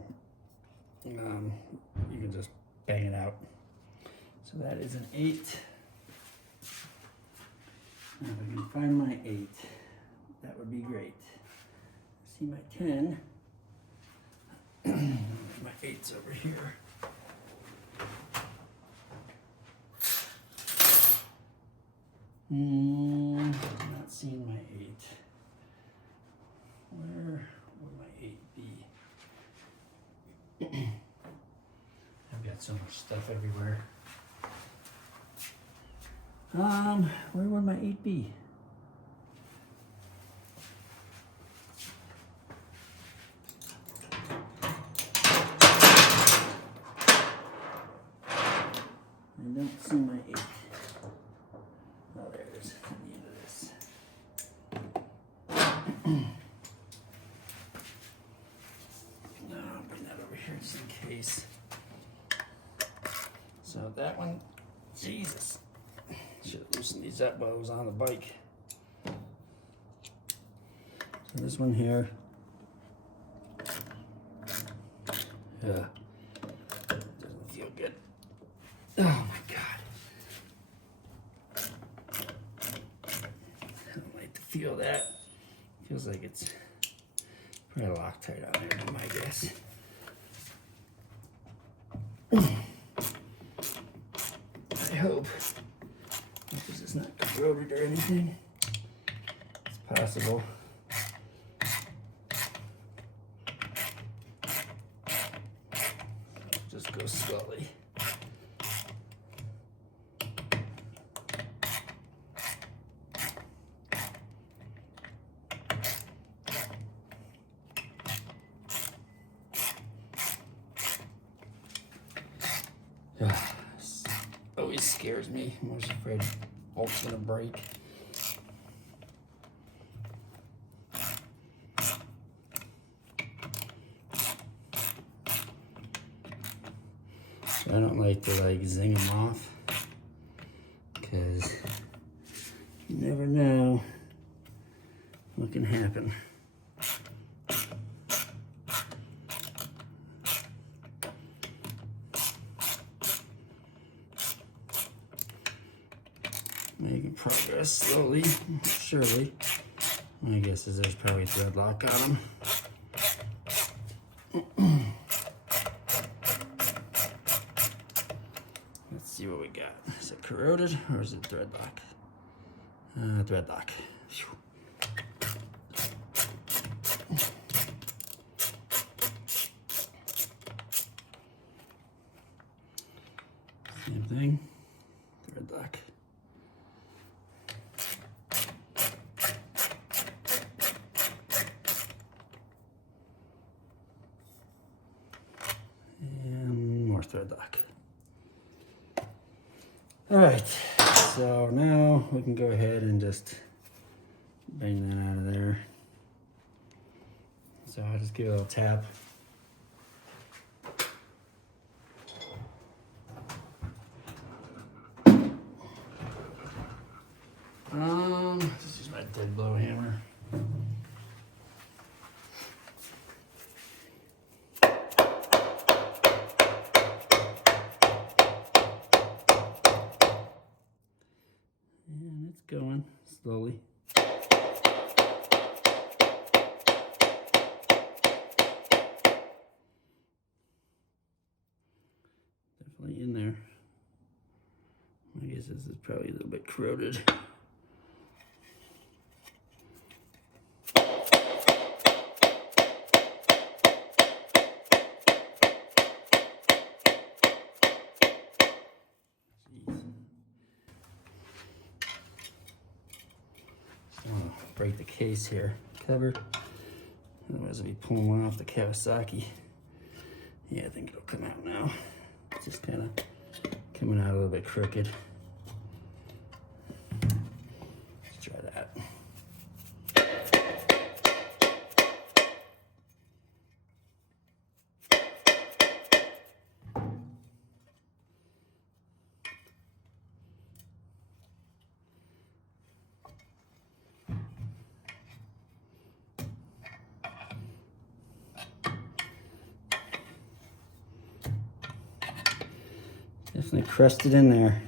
you can just bang it out. So that is an 8. Now if I can find my 8, that would be great. See my 10. My 8's over here. I'm not seeing my 8. Where would my 8 be? I've got so much stuff everywhere. Where would my 8 be? I don't see my 8. Oh, there it is. On the end of this. No, I'll bring that over here just in case. So that one, Jesus. Should have loosened these up while I was on the bike. So this one here. Yeah. Doesn't feel good. Oh my God. I don't like to feel that. Feels like it's probably Loctite on there, my guess. I hope this is not corroded or anything. It's possible. Just go slowly. This always scares me. I'm always afraid bolt's gonna break. I don't like to like zing them off because you never know what can happen. Making progress slowly, surely. My guess is there's probably thread lock on them. Let's see what we got. Is it corroded or is it thread lock? Thread lock. Same thing. Thread lock. And more thread lock. All right, so now we can go ahead and just bang that out of there. So I'll just give it a little tap. This is my dead blow hammer. And it's going slowly. Definitely in there. I guess this is probably a little bit corroded. Break the case here, cover. Otherwise I'll be pulling one off the Kawasaki. Yeah, I think it'll come out now. It's just kind of coming out a little bit crooked. Let's try that. Definitely crusted in there.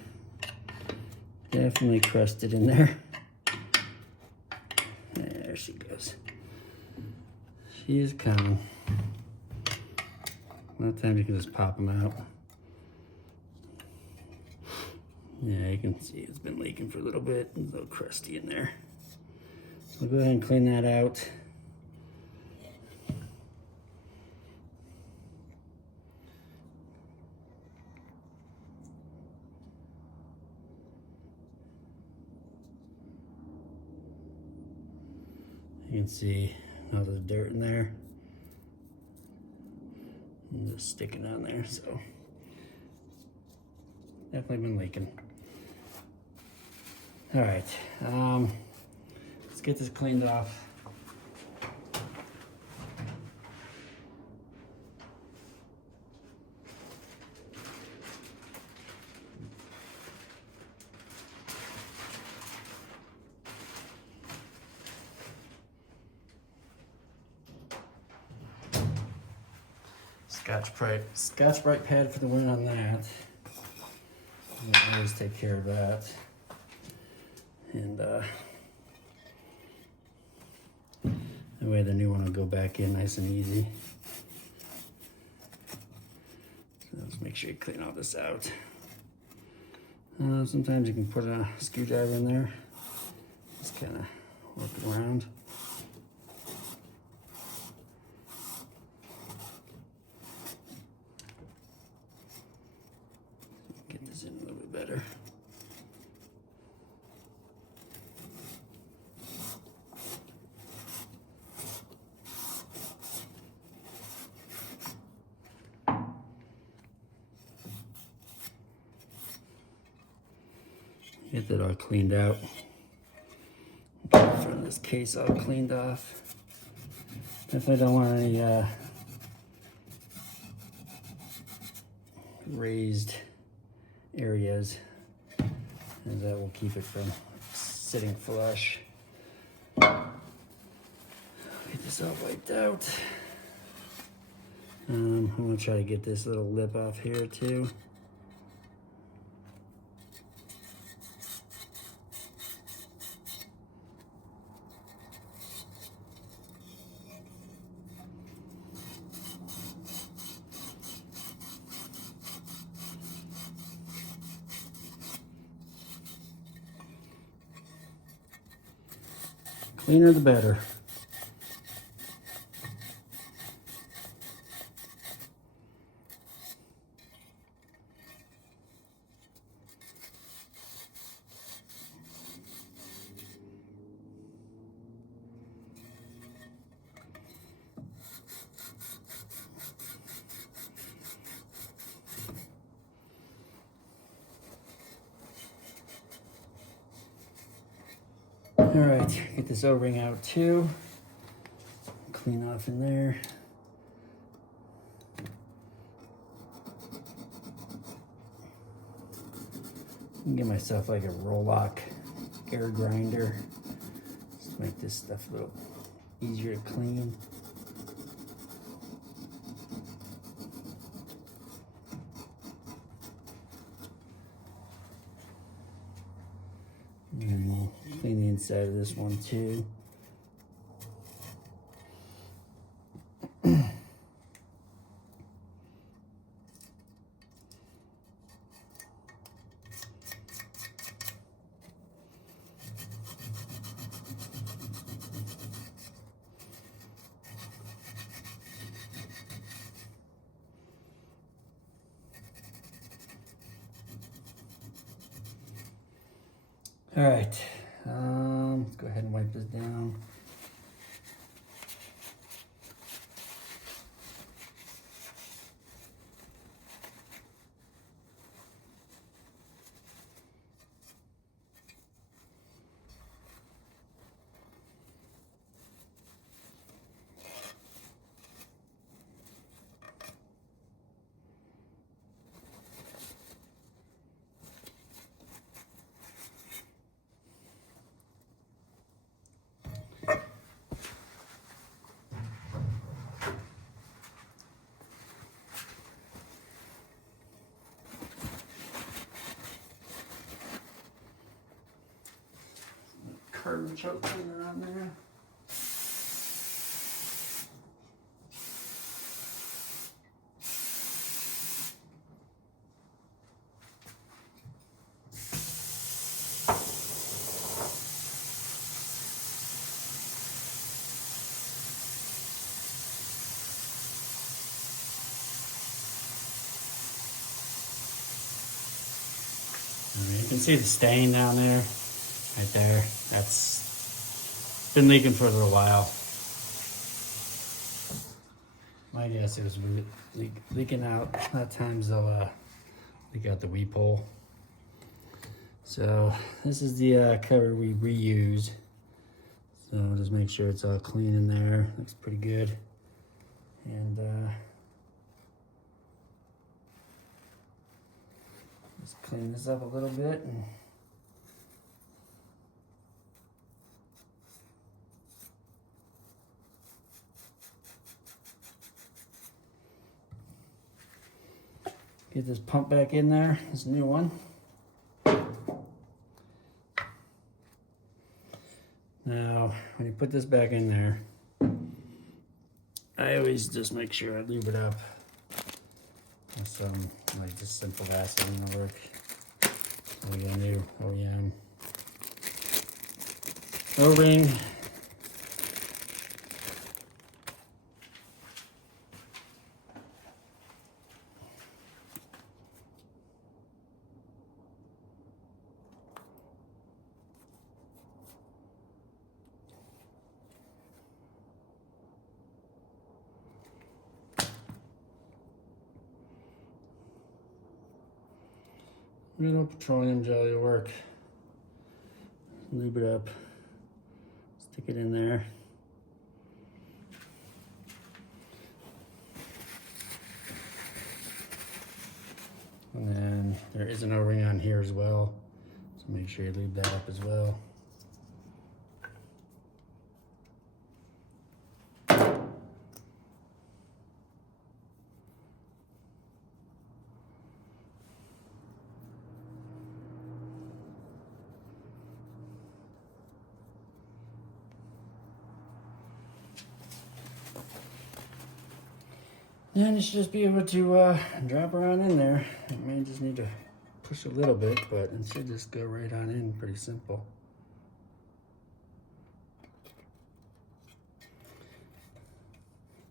Definitely crusted in there. There she goes. She is coming. A lot of times you can just pop them out. Yeah, you can see it's been leaking for a little bit. It's a little crusty in there. So I'll go ahead and clean that out. You can see all the dirt in there. And just sticking on there, so definitely been leaking. All right, let's get this cleaned off. Scotch-Brite pad for the win on that. I'll always take care of that. And that way the new one will go back in nice and easy. So let's make sure you clean all this out. Sometimes you can put a screwdriver in there. Just kind of work it around. Get this in a little bit better. Get that all cleaned out. Get the front of this case all cleaned off. Definitely don't want any raised areas, and that will keep it from sitting flush. Get this all wiped out. I'm gonna try to get this little lip off here too. Cleaner the better. All right, get this O-ring out too. Clean off in there. Get myself like a roll-lock air grinder. Just to make this stuff a little easier to clean. And we'll clean the inside of this one too. All right, let's go ahead and wipe this down. Carbon choke cleaner on there. You can see the stain down there, right there. That's been leaking for a little while. My guess it was leaking out. A lot of times they'll leak out the weep hole. So this is the cover we reused. So just make sure it's all clean in there. Looks pretty good. And just clean this up a little bit. And get this pump back in there, this new one. Now, when you put this back in there, I always just make sure I lube it up with some, like just simple Vaseline will work. We got a new OEM O-ring. Little petroleum jelly will work. Lube it up. Stick it in there. And then there is an O-ring on here as well. So make sure you lube that up as well. And you should just be able to drop her on in there. It may just need to push a little bit, but it should just go right on in, pretty simple.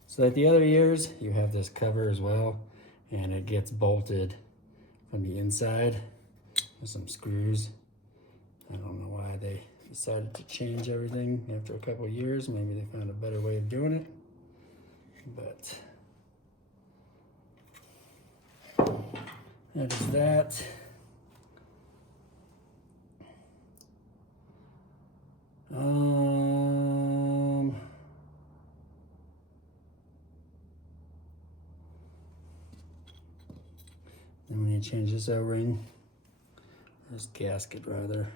So like the other years, you have this cover as well, and it gets bolted from the inside with some screws. I don't know why they decided to change everything after a couple of years. Maybe they found a better way of doing it, but that is that. Then we need to change this O-ring, this gasket rather.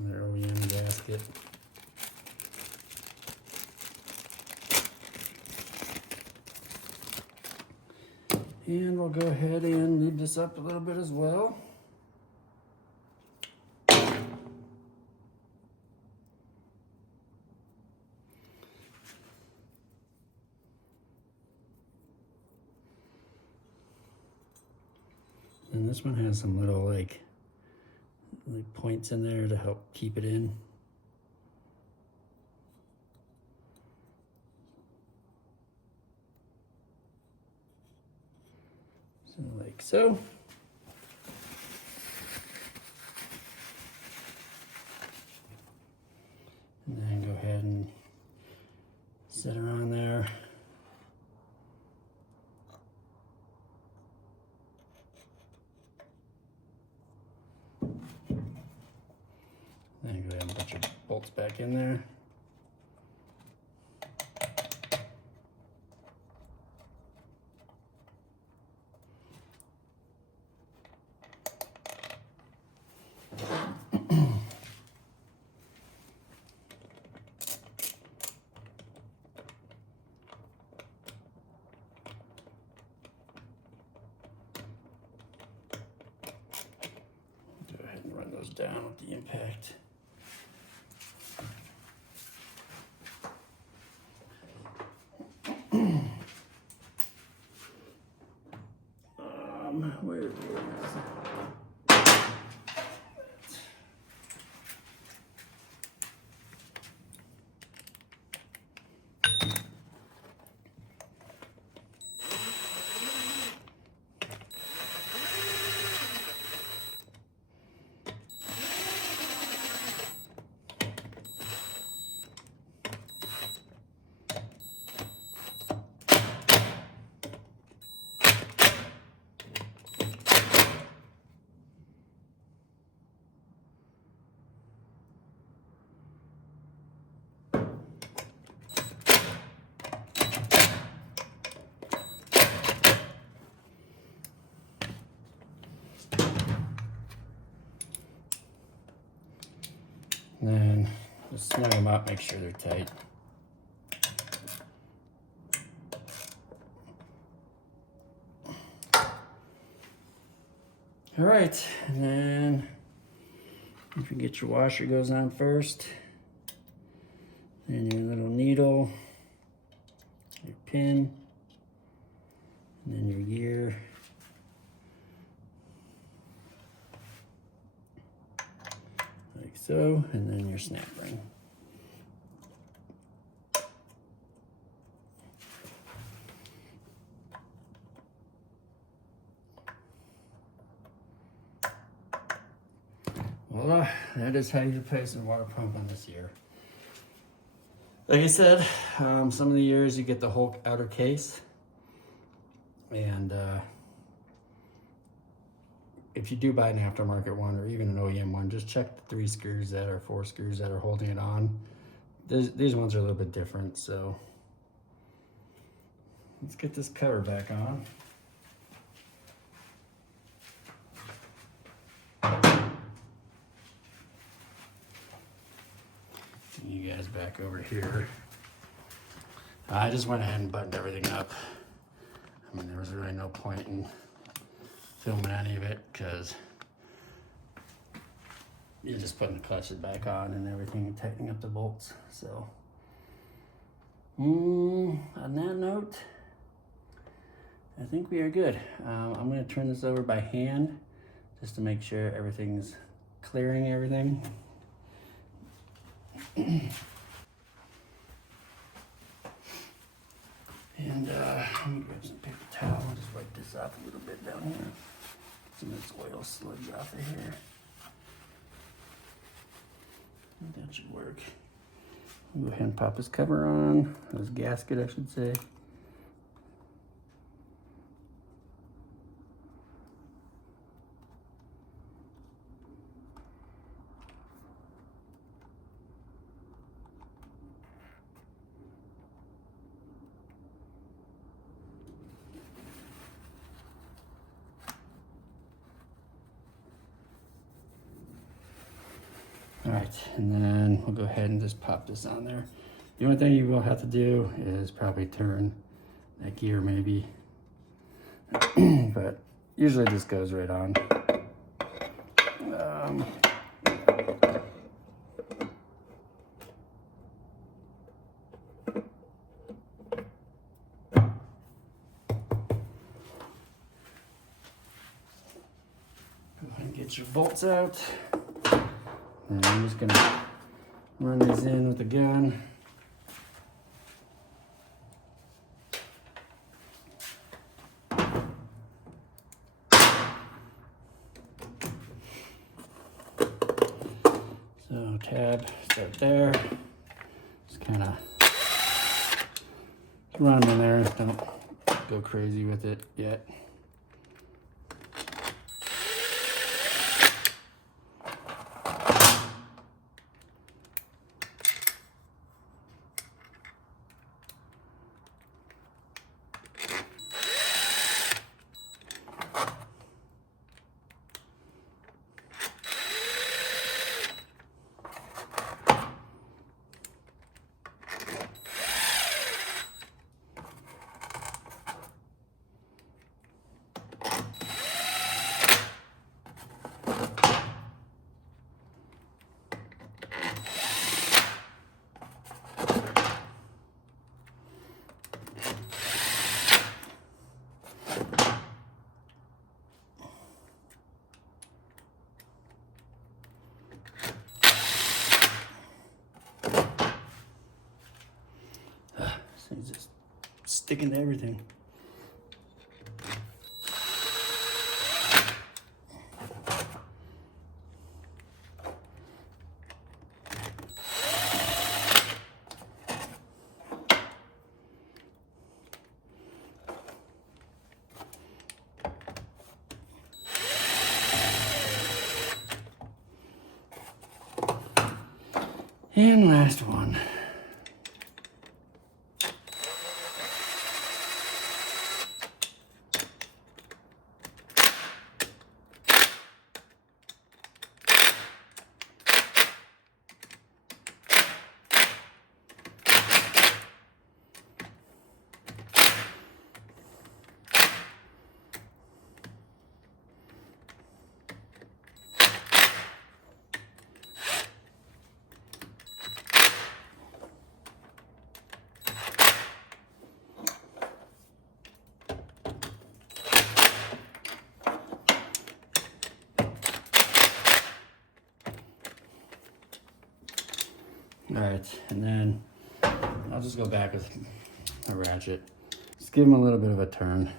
Another OEM gasket. And we'll go ahead and lube this up a little bit as well. And this one has some little like points in there to help keep it in. So like so. And then go ahead and set her on there. Then go ahead and put your bolts back in there. Go ahead and run those down with the impact. Where is it? Just snug them up, make sure they're tight. All right, and then if you get your washer goes on first, then your little needle, your pin, and then your gear. Like so, and then your snap ring. Voila, that is how you replace a water pump on this year. Like I said, some of the years you get the whole outer case, and if you do buy an aftermarket one or even an OEM one, just check the 3 screws that are 4 screws that are holding it on. These ones are a little bit different, so let's get this cover back on. You guys back over here. I just went ahead and buttoned everything up. I mean, there was really no point in filming any of it because you're just putting the clutches back on and everything and tightening up the bolts. So, on that note, I think we are good. I'm going to turn this over by hand just to make sure everything's clearing everything. And let me grab some paper towel and just wipe this off a little bit down here. Some of this oil sludge off of here. That should work. I'll go ahead and pop this cover on, this gasket I should say. All right, and then we'll go ahead and just pop this on there. The only thing you will have to do is probably turn that gear maybe, but usually it just goes right on. Go ahead and get your bolts out. And I'm just gonna run these in with the gun. So tab, start there. Just kind of run them in there. Don't go crazy with it yet. Things just sticking to everything. And last one. All right, and then I'll just go back with a ratchet. Just give them a little bit of a turn.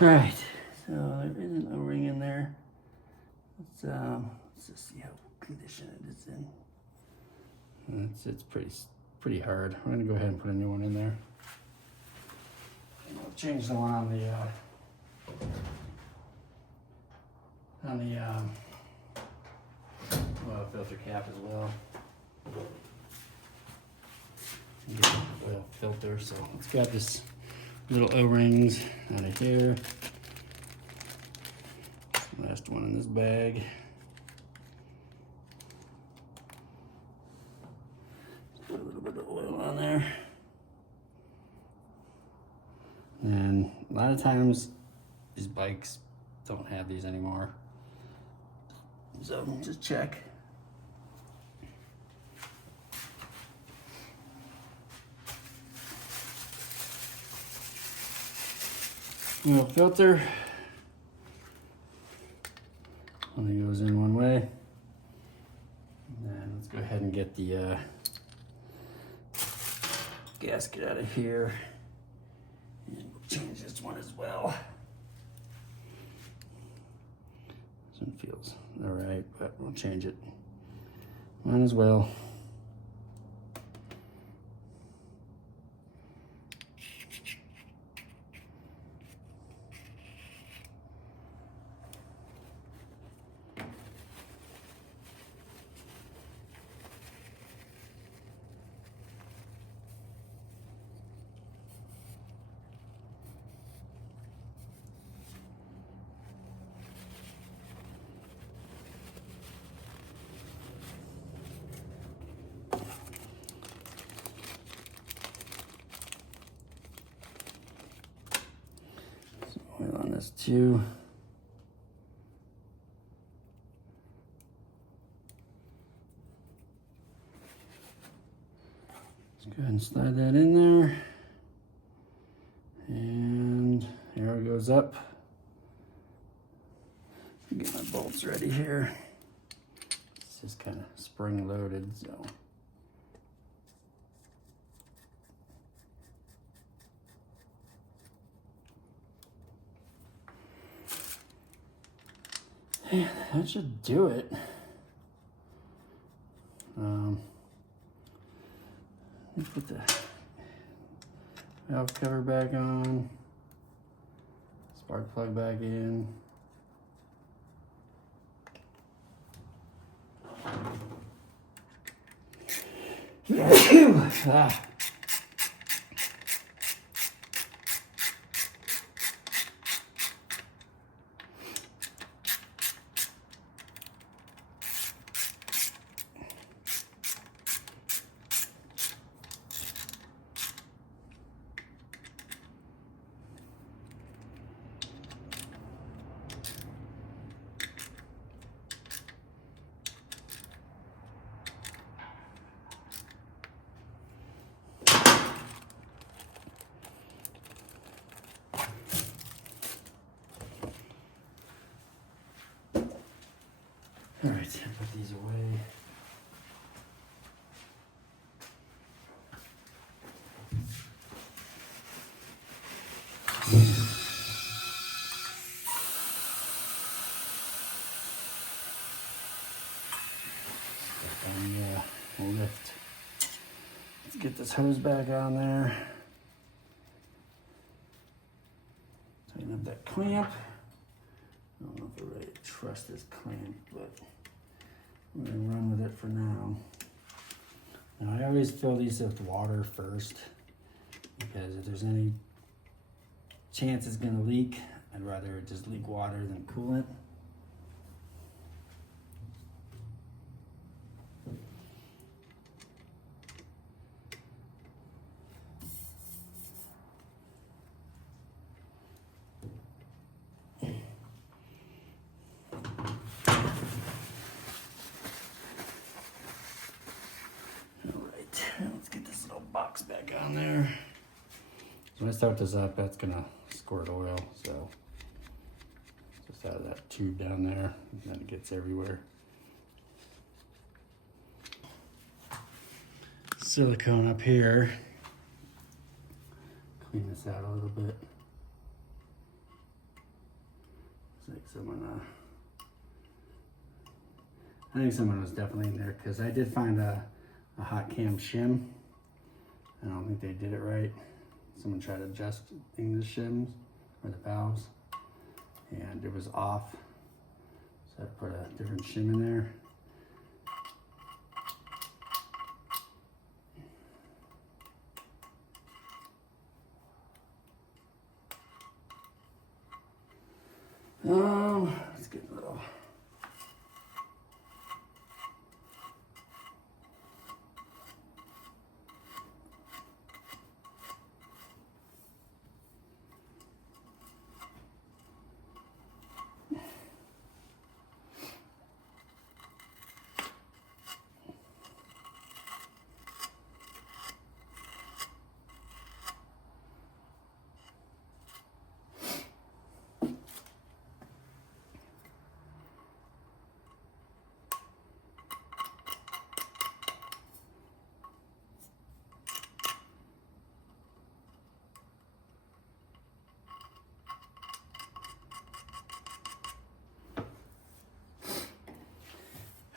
All right, so there is an O-ring in there. Let's just see how condition it is in. It's pretty hard. We're gonna go ahead and put a new one in there. And we'll change the one on the oil filter cap as well. Get the oil filter. So let's grab this little O-rings out of here. Last one in this bag. Put a little bit of oil on there. And a lot of times these bikes don't have these anymore. So just check. Oil filter only goes in one way. And then let's go ahead and get the gasket out of here. And we'll change this one as well. This one feels all right, but we'll change it. Mine as well. Oil on this too. Let's go ahead and slide that in there. And here it goes up. Get my bolts ready here. It's just kind of spring loaded, so. Yeah, that should do it. Let me put the valve cover back on, spark plug back in. Ah. All right, put these away. Lift. Let's get this hose back on there. Tighten up that clamp. I don't know if we're ready to trust this clamp, but we're gonna run with it for now. Now I always fill these with water first, because if there's any chance it's gonna leak, I'd rather it just leak water than coolant. Let's get this little box back on there. When I start this up, that's gonna squirt oil, so just out of that tube down there, and then it gets everywhere. Silicone up here. Clean this out a little bit. Looks like someone, I think someone was definitely in there, because I did find a hot cam shim. I don't think they did it right. Someone tried adjusting the shims or the valves, and it was off. So I put a different shim in there. Let's get a little.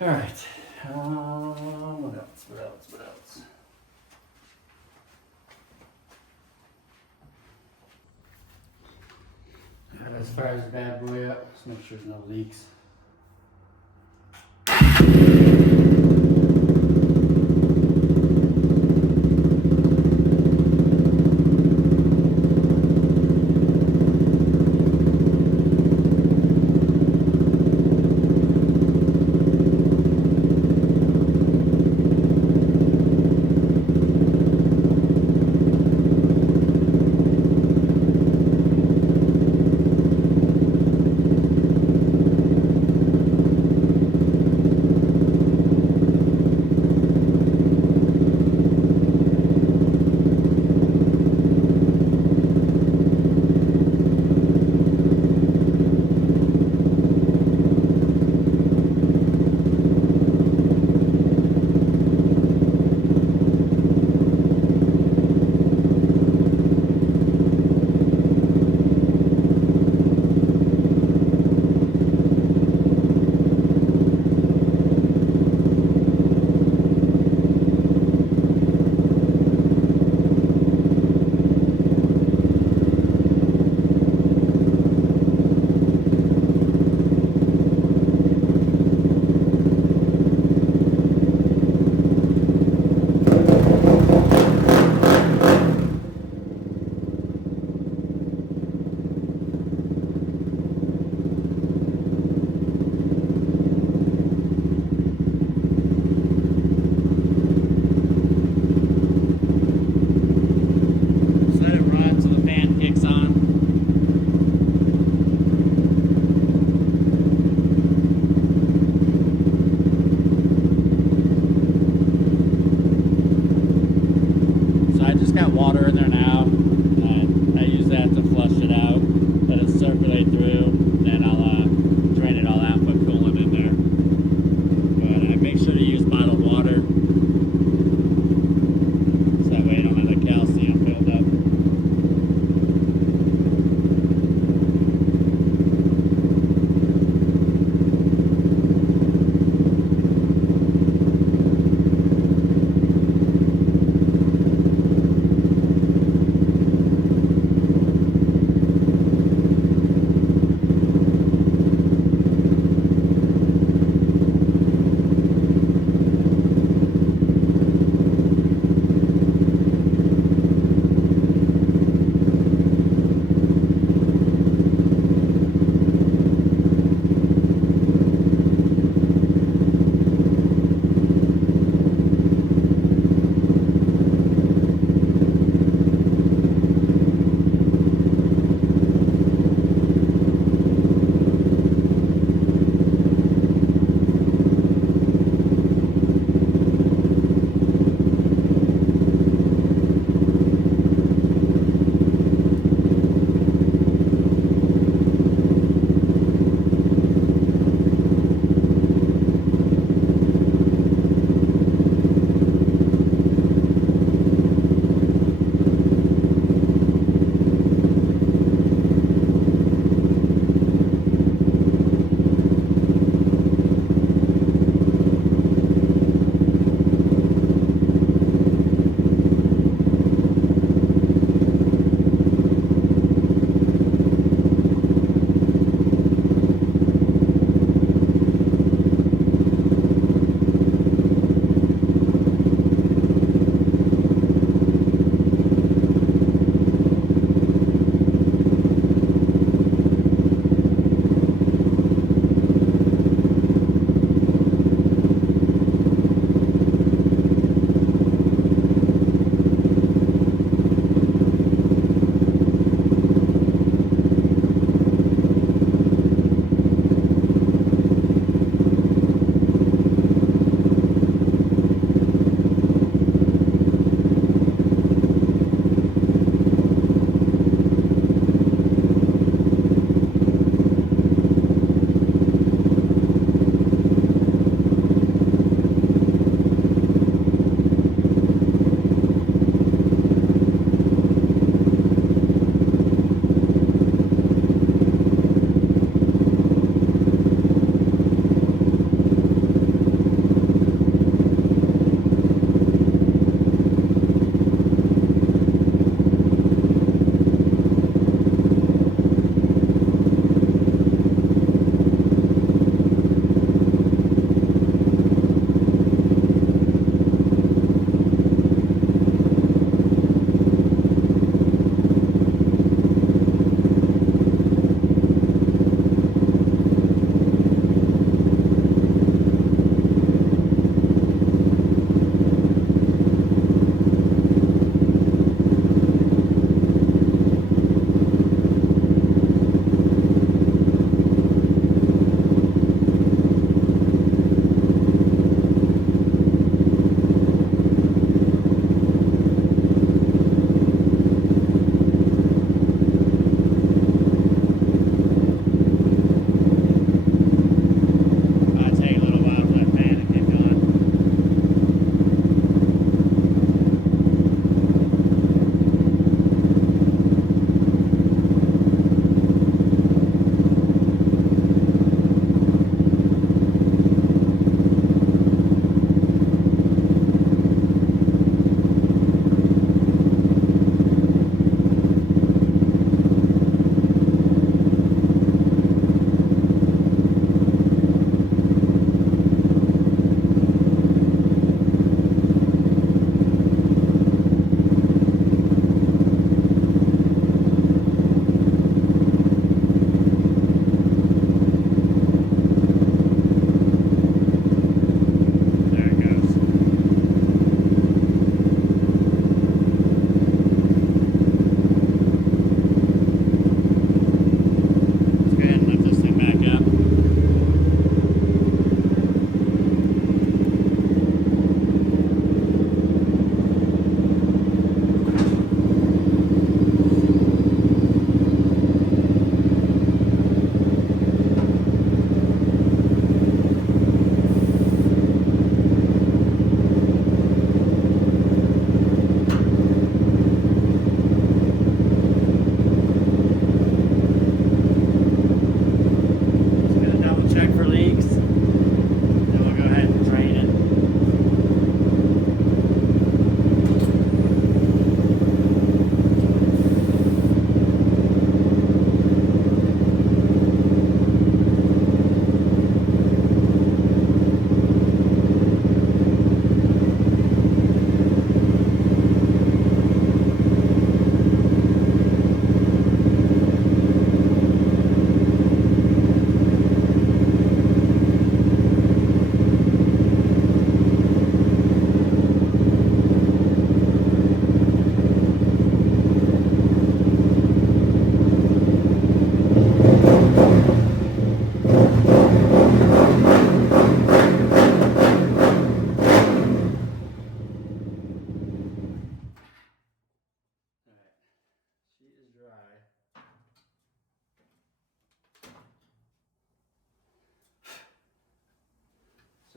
All right, what else, what else, what else? All right, as far as the bad boy up, just make sure there's no leaks.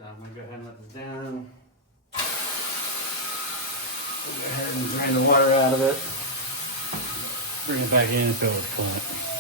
I'm gonna go ahead and let this down. We'll go ahead and drain the water out of it. Bring it back in and fill it with coolant.